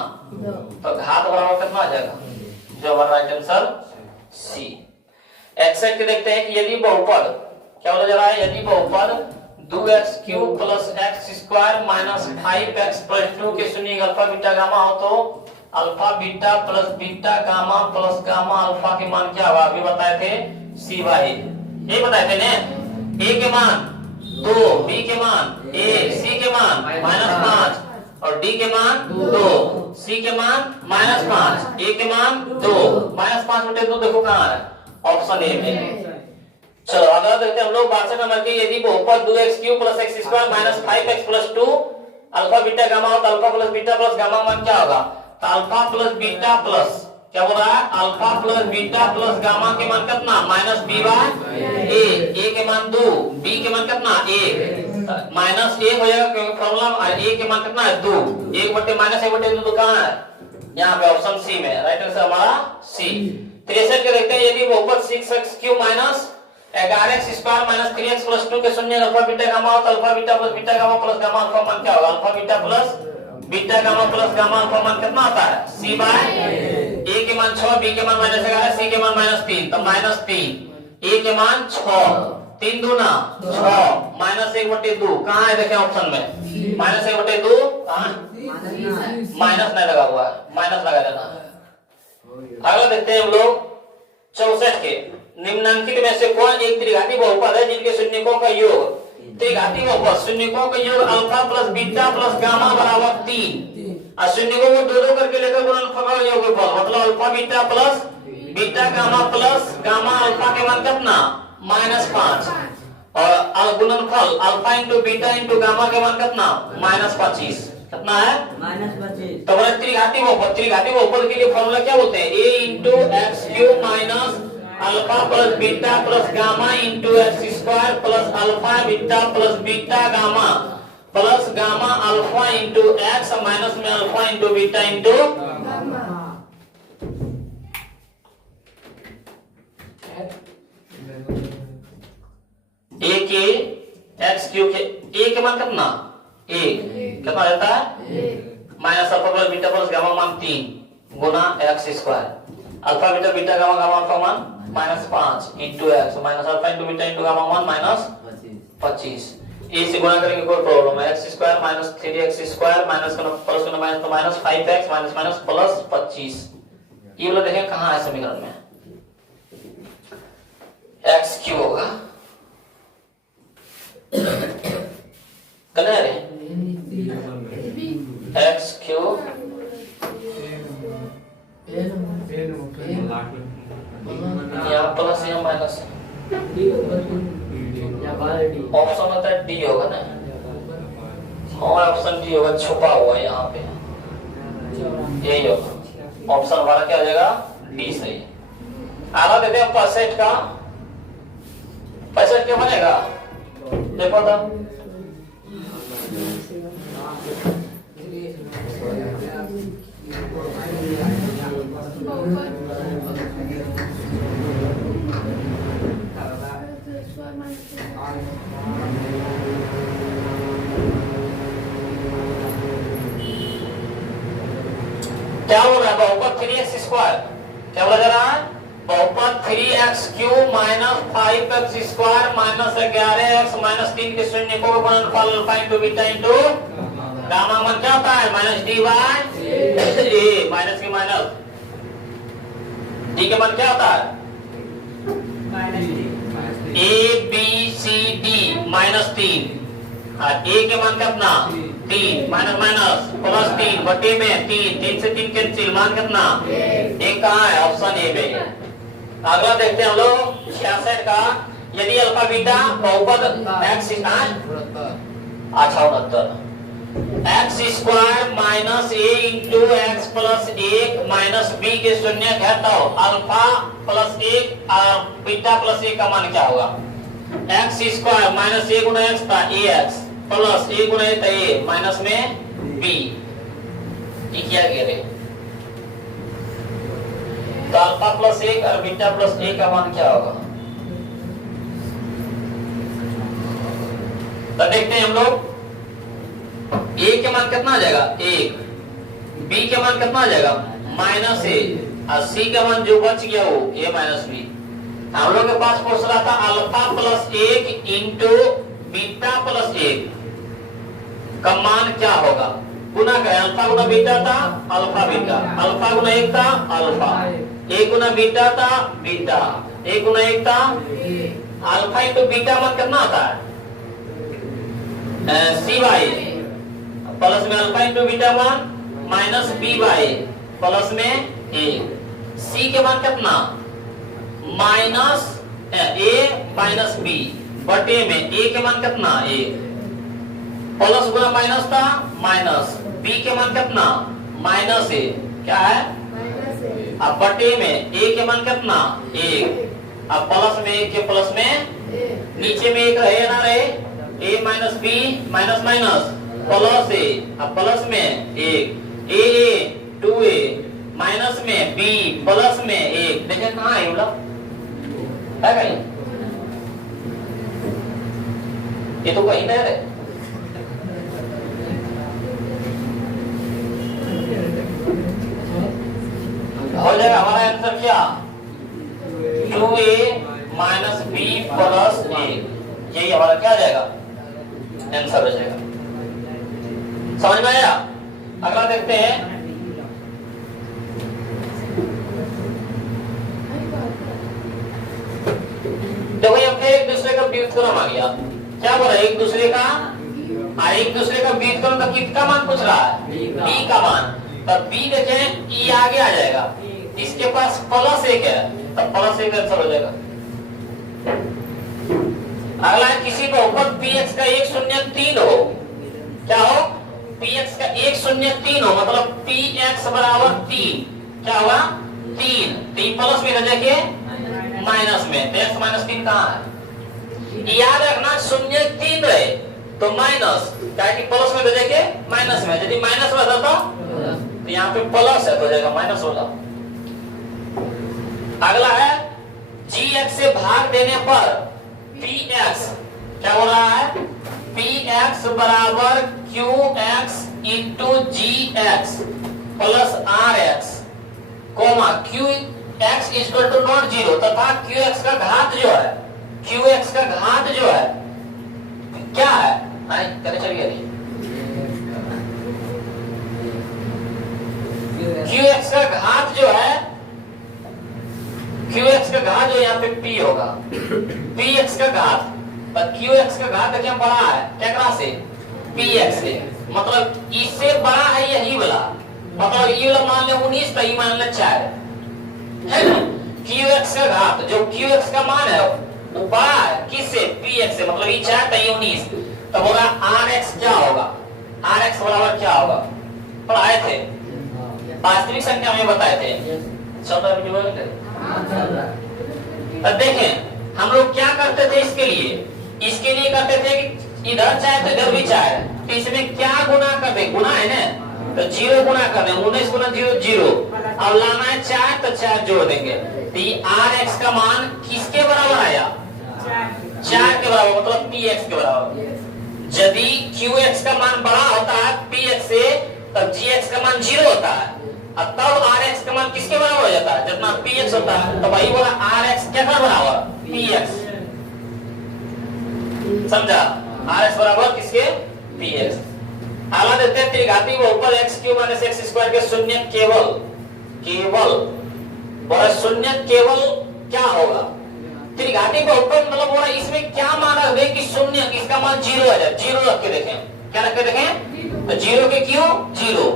तो घात बराबर कितना आ जाएगा? जो हमारा राइट आंसर सी। एक्सेट के देखते हैं कि यदि बहुपद क्या बोला जा रहा है? यदि बहुपद 2x cube plus x square minus 5x plus 2 के शून्य अल्फा बीटा गामा हो तो alpha beta plus beta gamma plus gamma alpha के मान क्या होगा? अभी बताए थे सी बाई ये बताए थे ना। a के मान 2, b के मान a, c के मान -5 और d के मान 2, c के मान -5, a के मान 2 -5/2 देखो कहाँ है? ऑप्शन ए में। चलो अगला देखते हैं हम लोग 62 नंबर के। यदि बहुपद 2x cube plus x square minus 5x plus 2 alpha beta gamma हो तो alpha plus beta plus gamma मान क्या होगा? तो अल्फा प्लस बीटा प्लस क्या बोल रहा है? Alpha plus beta plus gamma के मान कितना? माइनस b बाय a के मान 2, b के मान कितना? 1 माइनस a हो जाएगा क्योंकि प्रॉब्लम a के मान कितना है? 2। 1 माइनस 1/2 कहाँ है? यहाँ पे ऑप्शन सी में। राइट आंसर हमारा सी। 63 के देखते हैं। यदि बहुपद 6x cube minus 11x square minus 3x plus 2 के शून्य अल्फा बीटा गामा हो तो alpha beta plus beta gamma plus gamma alpha मान क्या होगा? Alpha beta plus beta gamma plus gamma alpha मान कितना आता है? c बाय a के मान 6, b के मान -11, c के मान -3 तो -3, a के मान 6 3 दूना 6 -1/2 कहाँ है? देखें ऑप्शन में -1/2 माइनस नहीं लगा हुआ है, माइनस लगा देना है। अगला देखते हैं हम लोग 64 के। निम्नलिखित में से कौन एक त्रिघाती बहुपद है जिनके शून्यकों का योग? त्रिघाती बहुपद शून्यकों का योग alpha plus beta plus gamma बराबर 3 और शून्यकों को 2 करके लेकर गुणनफल का योगफल मतलब alpha beta plus beta gamma plus gamma alpha के मान कितना? -5 और गुणनफल alpha into beta into gamma के मान कितना? -25 कितना है? -25। तो बोले त्रिघाती बहुपद के लिए फॉर्मूला क्या बोलते हैं? a into x cube minus alpha plus beta plus gamma into x square plus alpha beta plus beta gamma plus gamma alpha into x minus में alpha into beta into a के x cube के a के मान कितना? 1 कितना रहता है? Minus alpha plus beta plus gamma मान 3 गुना x square alpha beta beta gamma gamma alpha मान -5 into x minus alpha into beta into gamma मान -25 ए से गुणा करेंगे कोई प्रॉब्लम है? X square minus 3x square minus करना प्लस करना माइनस तो minus 5x minus minus plus 25 ये वाला देखें कहाँ है समीकरण में? x क्यूब होगा कलर है x क्यूब यहाँ प्लस यहाँ माइनस ऑप्शन होता है डी होगा ना? हाँ ऑप्शन डी होगा, छुपा हुआ है यहाँ पे यही होगा ऑप्शन हमारा क्या हो जाएगा, डी सही। आधा देते हैं 65 का, 65 क्या बनेगा देखो तो, क्या बोल रहा है बहुपद 3x स्क्वायर, क्या बोला जा रहा है बहुपद 3x cube minus 5x square minus 11x minus 3 के शून्य को गुणनफल alpha into beta into gamma मान क्या होता है minus D by A, minus की माइनस डी के मान क्या होता है A B C D minus 3, A के मान कितना 3 माइनस माइनस प्लस 3 बटे में 3 से 3 कैंसिल, मान कितना एक कहाँ है ऑप्शन ए में। अगला देखते हैं हम लोग 66 का, यदि अल्फा बीटा बहुपद x अच्छा 69 x square minus A into x plus 1 minus B के शून्य है तो अल्फा प्लस 1 बीटा प्लस 1 का मान क्या होगा, x स्क्वायर माइनस ए गुना एक्स था ए एक्स प्लस ए गुना ए था ए माइनस में बी, ये क्या कह रहे तो अल्फा प्लस 1 और बीटा प्लस 1 का मान क्या होगा, तो देखते हैं हम लोग ए के मान कितना आ जाएगा 1, बी के मान कितना आ जाएगा माइनस ए और सी का मान जो बच गया वो ए माइनस बी। हम लोग के पास पूछ रहा था alpha plus 1 into beta plus 1 का मान क्या होगा, गुना करें अल्फा गुना बीटा था अल्फा बीटा, अल्फा गुना 1 था अल्फा, ए गुना बीटा था बीटा, ए गुना 1 था अल्फा इंटू बीटा मान कितना आता है सी बाई प्लस में अल्फा इंटू बीटा मान माइनस बी बाई प्लस में ए, सी के मान कितना माइनस ए माइनस बी बटे में ए के मान कितना ए, प्लस गुना माइनस था माइनस, बी के मान कितना माइनस ए क्या है अब बटे में ए के मान कितना 1, अब प्लस में 1 के प्लस में नीचे में 1 रहे ना रहे A minus B minus minus plus A, अब प्लस में 1 ए 2a माइनस में b प्लस में 1, देखें कहाँ है बोला है कहीं, ये तो कहीं नहीं है, हो जाएगा हमारा आंसर क्या 2a minus b plus a, यही हमारा क्या आ जाएगा आंसर हो जाएगा। समझ में आया, अगला देखते हैं देखो यहाँ पे एक दूसरे का व्युत्क्रम आ गया, क्या बोला एक दूसरे का व्युत्क्रम का किसका मान पूछ रहा है b का मान, तब b देखें e आगे आ जाएगा, इसके पास प्लस 1 है तब प्लस 1 आंसर हो जाएगा। अगला है किसी बहुपद px का 103 हो, क्या हो px का 103 हो मतलब px बराबर 3, क्या हुआ 3, 3 प्लस में रह के माइनस में, तो x माइनस 3 कहाँ है, याद रखना 0 3 रहे तो माइनस, क्या कि प्लस में रह के माइनस में, यदि माइनस में रहता तो यहाँ पे प्लस है तो हो जाएगा माइनस होगा। अगला है gx से भाग देने पर px, क्या हो रहा है px बराबर qx into gx plus rx comma qx equal to not 0 तथा qx का घात जो है क्या है चले चलिए qx का घात जो है qx का घात जो यहाँ पे p होगा px का घात, पर qx का घात क्या बड़ा है क्या से px से, मतलब इससे बड़ा है यही वाला, मतलब ये वाला मान ले 19 तो ये मान ले 4 है ना, qx का घात जो qx का मान है वो बड़ा है किससे px से, मतलब ये 4 तो ये 19, तो होगा rx क्या होगा, rx बराबर क्या होगा पढ़ाए थे वास्तविक संख्या में बताए थे। चल रहा है? अब देखें हम लोग क्या करते थे इसके लिए करते थे कि इधर चाहे तो इधर भी चाहे, तो इसमें क्या गुना कर दे, गुना है ना, तो 0 गुना कर दे, 19 गुना 0 0। अब लाना है 4 तो 4 जोड़ देंगे, तो rx का मान किसके बराबर आया, 4 के बराबर, मतलब px के बराबर। यदि qx का मान बड़ा होता है px से तब gx का मान 0 होता है, और तब rx का मान किसके बराबर हो जाता है, जितना px होता है। तो वही बोला rx क्या बराबर, px, समझा, rx बराबर किसके, px। अगला देखते हैं त्रिघाती बहुपद x³ - x² के शून्य केवल बोला शून्य केवल क्या होगा, त्रिघाती बहुपद मतलब बोला इसमें क्या मान रख दे कि शून्य, इसका मान 0 आ जाए, 0 रख के देखें, क्या रख के देखें, तो 0 के क्यों 0,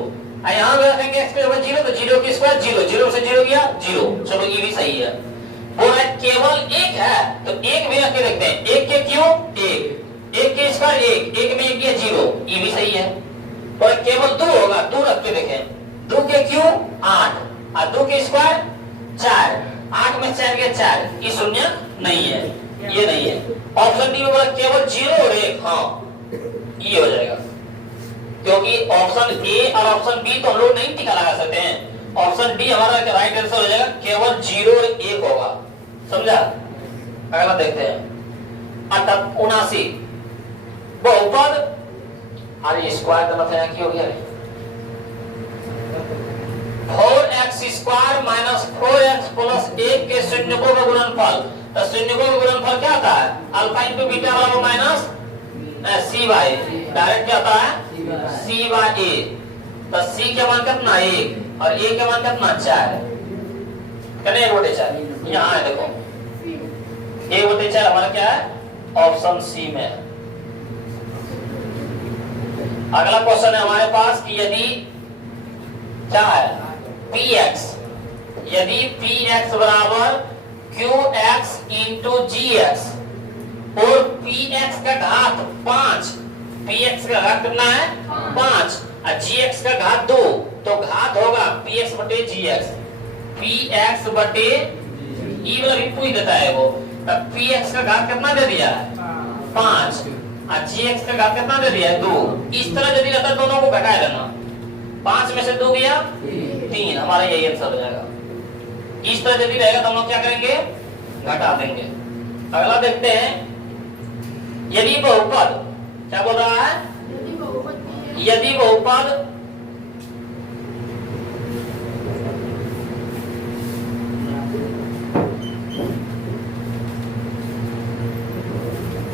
यहाँ भी रखेंगे x के ऊपर 0, तो 0 की स्क्वायर 0, 0 से 0 गया 0, चलो ये भी सही है। बोला केवल एक है तो एक भी रख के देखते हैं, एक के क्यों 1, 1 के स्क्वायर 1, 1 में 1 गया 0, ये भी सही है। और केवल 2 होगा, 2 रख के देखें, 2 के क्यों 8, और 2 के स्क्वायर 4, 8 में 4 गया 4, ये शून्य नहीं है, ये नहीं है। ऑप्शन डी में बोला केवल 0 और 1, हाँ ये हो जाएगा, क्योंकि ऑप्शन ए और ऑप्शन बी तो हम लोग नहीं टिका लगा सकते हैं, ऑप्शन डी हमारा राइट आंसर हो जाएगा, केवल 0 और 1 होगा, समझा। अगला देखते हैं 79 बहुपद, अरे स्क्वायर का मतलब क्या हो गया, 4x² - 4x + 1 के शून्यकों का गुणनफल, तो शून्यकों का गुणनफल क्या होता है, अल्फा × बीटा बराबर माइनस c बाय, डायरेक्ट क्या होता है c बाय a, तो c के मान कितना 1 और a के मान कितना 4, कितने 1/4, यहाँ है देखो 1/4 हमारा क्या है, ऑप्शन सी में है। अगला क्वेश्चन है हमारे पास कि यदि क्या है px, यदि px बराबर qx × gx और px का घात 5, px का घात कितना है 5 और gx का घात 2, तो घात होगा px बटे gx, px बटे ई वाला भी पूछ देता है वो, तो px का घात कितना दे दिया 5 और gx का घात कितना दे दिया 2। इस तरह यदि रहता दोनों को घटा देना, 5 में से 2 गया 3, हमारा यही आंसर हो जाएगा। इस तरह यदि रहेगा तो हम लोग क्या करेंगे, घटा देंगे। अगला देखते हैं यदि बहुपद, क्या बोल रहा है, यदि बहुपद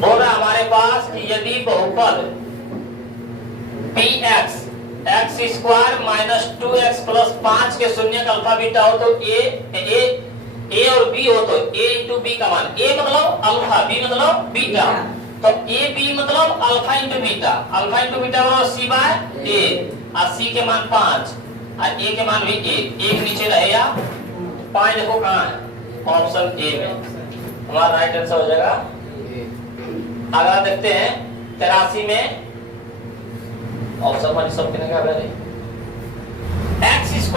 बोल रहा है हमारे पास कि यदि बहुपद px x² - 2x + 5 के शून्य का अल्फा बीटा हो, तो a और b हो, तो a × b का मान, a मतलब अल्फा, b मतलब बीटा, तो a b मतलब अल्फा × बीटा, अल्फा × बीटा बराबर c बाय a, और c के मान 5 और a के मान भी 1, 1 नीचे रहेगा, 5 देखो कहाँ है, ऑप्शन ए में, हमारा राइट आंसर हो जाएगा। अगला देखते हैं 83 में, ऑप्शन वाली सब कितने का है, x² +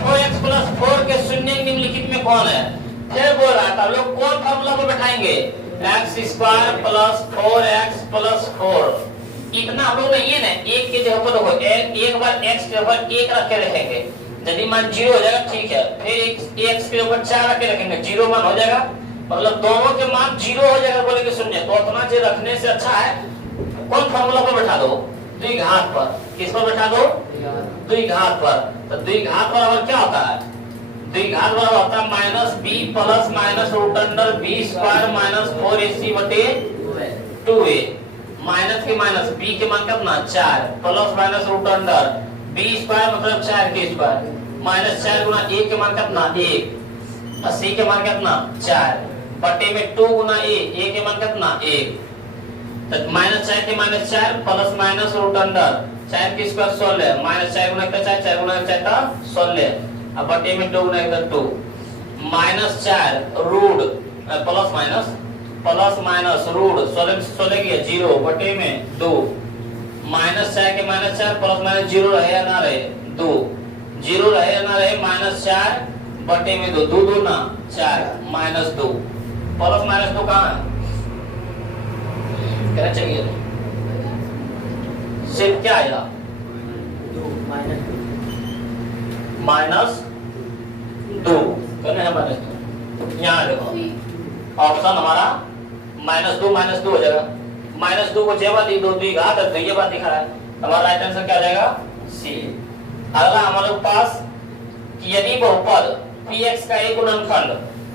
4x + 4 के शून्य निम्नलिखित में कौन है, फिर बोल रहा था लोग कौन फार्मूला को बैठाएंगे, x² + 4x + 4, इतना हम लोग नहीं है ना, एक के जगह पर देखो एक बार x के ऊपर 1 रख के रखेंगे, यदि मान 0 हो जाएगा ठीक है, फिर x के ऊपर 4 रख के रखेंगे, 0 मान हो जाएगा, मतलब दोनों के मान 0 हो जाएगा बोले कि शून्य, तो उतना जे रखने से अच्छा है कौन फार्मूला पर बैठा दो, द्विघात पर, किस पर बैठा दो, द्विघात पर, तो द्विघात बराबर क्या होता है, द्विघात बराबर होता है -b + -√b² - 4ac बटे 2a, माइनस के माइनस b के मान कितना 4 प्लस माइनस √b² मतलब 4 के स्क्वायर -4 गुना a के मान कितना 1 और c के मान कितना 4 बटे में 2 गुना a के मान कितना 1, तो -4 के -4 प्लस माइनस √4 के स्क्वायर 16 -4 गुना 4 4 गुना 4 16 अब बटे में 2 गुना 2 -4 रूट प्लस माइनस रूट 16 की 0 बटे में 2 -4 के -4 प्लस माइनस 0 रहे या ना रहे 2 जीरो रहे ना रहे -4 बटे में 2, 2 2 ना 4 -2 प्लस -2 कहाँ है क्या चाहिए सिर्फ क्या आएगा -2 करने है -2 यहाँ देखो ऑप्शन हमारा -2 हो जाएगा -2 को जेवा दी 2 2 घात तो ये बात दिखा रहा है हमारा राइट आंसर क्या आ जाएगा सी। अगला हमारे पास कि यदि बहुपद px का एक गुणनखंड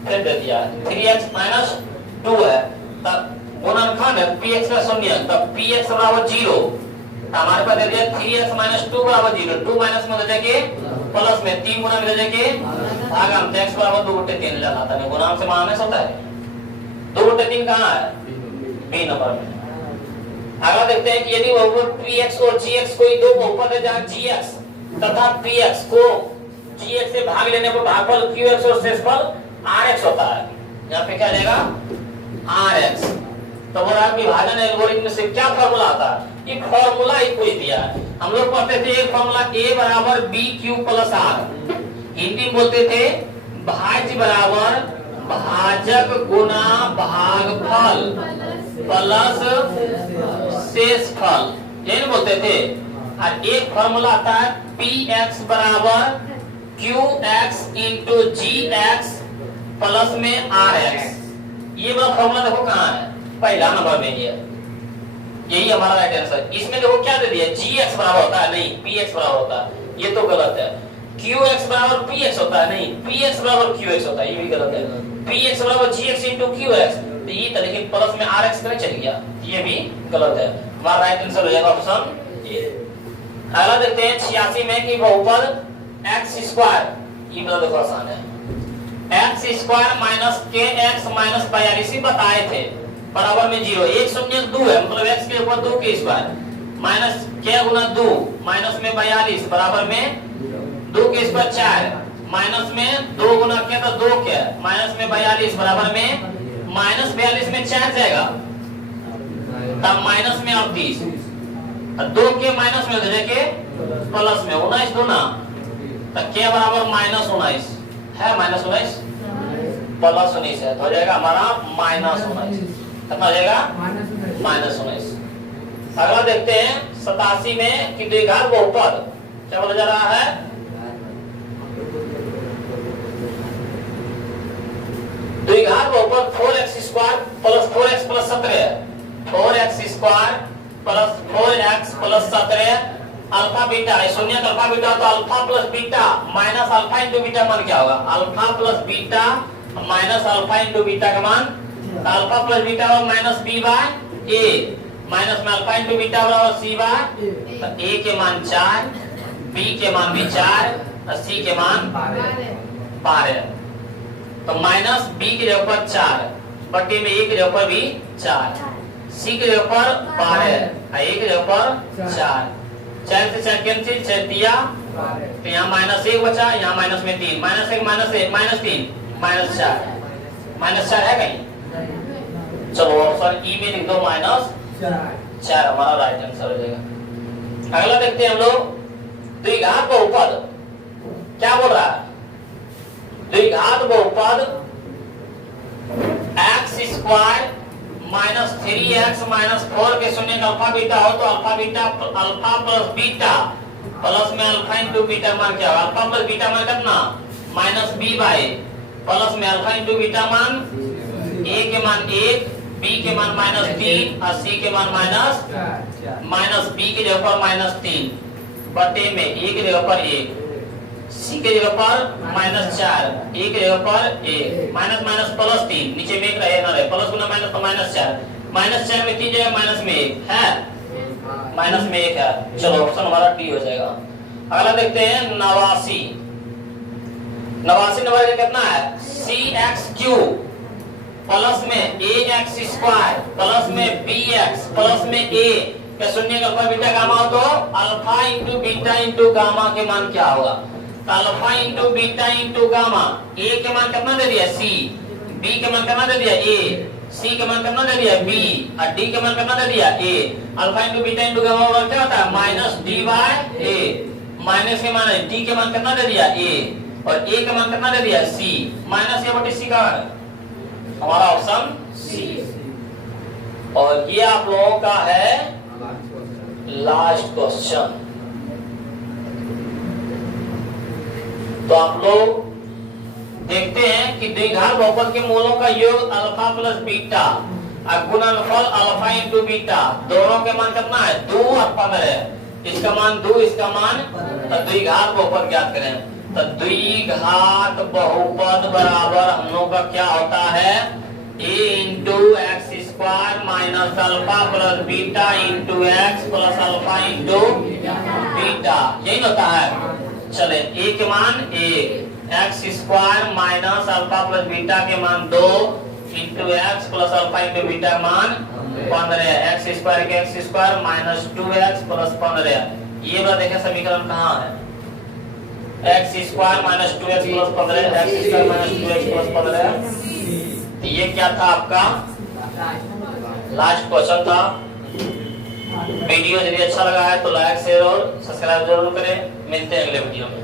फिर दे दिया 3x - 2 है तब गुणनखंड है px का शून्य तब px बराबर 0 हमारे पास दे दिया 3x - 2 बराबर 0 2 माइनस में हो जाएगा प्लस में 3 गुना में हो जाएगा भागा में x बराबर 2/3 लेना था गुणांक से माइनस होता है 2/3 कहाँ है बी नंबर में। अगला देखते हैं कि यदि बहुपद px और gx कोई दो बहुपद है जहां gx तथा px को gx से भाग लेने पर भागफल qx और शेषफल rx होता है यहाँ पे क्या जाएगा rx तो बोला विभाजन एल्गोरिथम से क्या फार्मूला आता है ये फार्मूला ही कोई दिया है हम लोग पढ़ते थे एक फार्मूला a बराबर bq प्लस r हिंदी में बोलते थे भाज्य बराबर भाजक गुना भागफल प्लस शेषफल यही बोलते थे। और एक फार्मूला आता है px बराबर qx इंटू gx प्लस में rx ये वाला फार्मूला देखो कहाँ है पहला नंबर में ये यही हमारा राइट आंसर। इसमें देखो क्या दे दिया gx बराबर होता है नहीं px बराबर होता है ये तो गलत है। qx बराबर px होता है नहीं px बराबर qx होता है ये भी गलत है। px बराबर gx इंटू qx तो ये तरीके प्लस में rx करके चल गया ये भी गलत है। हमारा राइट आंसर हो जाएगा ऑप्शन ए। अगला देखते हैं 86 में कि बहुपद x² ये बड़ा देखो आसान है x² माइनस kx माइनस 42 बताए थे बराबर में 0 1 शून्य 2 है मतलब x के ऊपर 2 के स्क्वायर माइनस k गुना 2 माइनस में 42 बराबर में 2 के स्क्वायर 4 माइनस में 2 गुना k तो 2 k माइनस में 42 बराबर में माइनस 42 में 4 जाएगा तब माइनस में 38 2 के माइनस में हो जाएगा प्लस में 19 गुना तो k बराबर -19 है -19 प्लस 19 है तो हो जाएगा हमारा -19 कितना हो जाएगा -19। अगला देखते हैं 87 में कि द्विघात बहुपद क्या बोला जा रहा है द्विघात बहुपद 4x² plus 4x plus 17 4x² plus 4x plus 17 alpha beta है शून्य अल्फा बीटा तो alpha plus beta minus alpha into beta मान क्या होगा alpha plus beta minus alpha into beta का मान अल्फा प्लस बीटा और minus B bye A minus में अल्फा इंटू बीटा बराबर सी बाय तो ए के मान 4 बी के मान भी 4 और सी के मान 12 तो माइनस बी के जगह पर 4 बटे में ए के जगह पर भी 4 सी के जगह पर 12 और ए के जगह पर 4 4 से 4 कैंसिल 6 दिया तो यहाँ -1 बचा यहाँ माइनस में 3 -1 -1 -3 -4 है कहीं चलो ऑप्शन ई में लिख दो -4 हमारा राइट आंसर हो जाएगा। अगला देखते हैं हम लोग द्विघात बहुपद क्या बोल रहा है द्विघात बहुपद x² माइनस 3x माइनस 4 के शून्य का अल्फा बीटा हो तो अल्फा प्लस बीटा प्लस में अल्फा इंटू बीटा मान क्या होगा अल्फा प्लस बीटा मान कितना माइनस बी बाय प्लस में अल्फा इंटू बीटा मान ए के मान 1 बी के मान -3 और सी के मान माइनस बी के जगह पर -3 बटे में ए के जगह पर 1 सी के जगह पर -4 ए के जगह पर 1 माइनस प्लस 3 नीचे में 1 रहे ना रहे प्लस गुना माइनस तो -4 में 3 जगह माइनस में 1 है माइनस में 1 है चलो ऑप्शन हमारा डी हो जाएगा। अगला देखते हैं 89 नंबर का कितना है cx³ प्लस में ax² प्लस में bx प्लस में a के शून्य का अल्फा बीटा गामा हो तो alpha into beta into gamma के मान क्या होगा alpha into beta into gamma a के मान कितना दे दिया c b के मान कितना दे दिया a c के मान कितना दे दिया b और d के मान कितना दे दिया a alpha into beta into gamma क्या होता है -d/a माइनस के मान डी के मान कितना दे दिया ए, और ए के मान कितना दे दिया सी, माइनस ए बटे सी का है हमारा ऑप्शन सी। और ये आप लोगों का है लास्ट क्वेश्चन। तो आप लोग देखते हैं कि द्विघात बहुपद के मूलों का योग अल्फा प्लस बीटा और गुणनफल अल्फा इंटू बीटा, दोनों के मान कितना है 2 और 15, इसका मान 2 इसका मान, तो द्विघात बहुपद ज्ञात करें। तो द्विघात बहुपद बराबर हम लोग का क्या होता है a into x square minus alpha plus beta into x plus alpha into beta, यही होता है। चले a के मान 1, x square minus alpha plus beta के मान 2 into x plus alpha into beta का मान 15, एक्स स्क्वायर के x square minus 2x plus 15। ये बात देखें समीकरण कहाँ है, x square minus 2x plus 15, x square minus 2x plus 15। तो ये क्या था आपका लास्ट क्वेश्चन था। वीडियो यदि अच्छा लगा है तो लाइक शेयर और सब्सक्राइब जरूर करें। मिलते हैं अगले वीडियो में।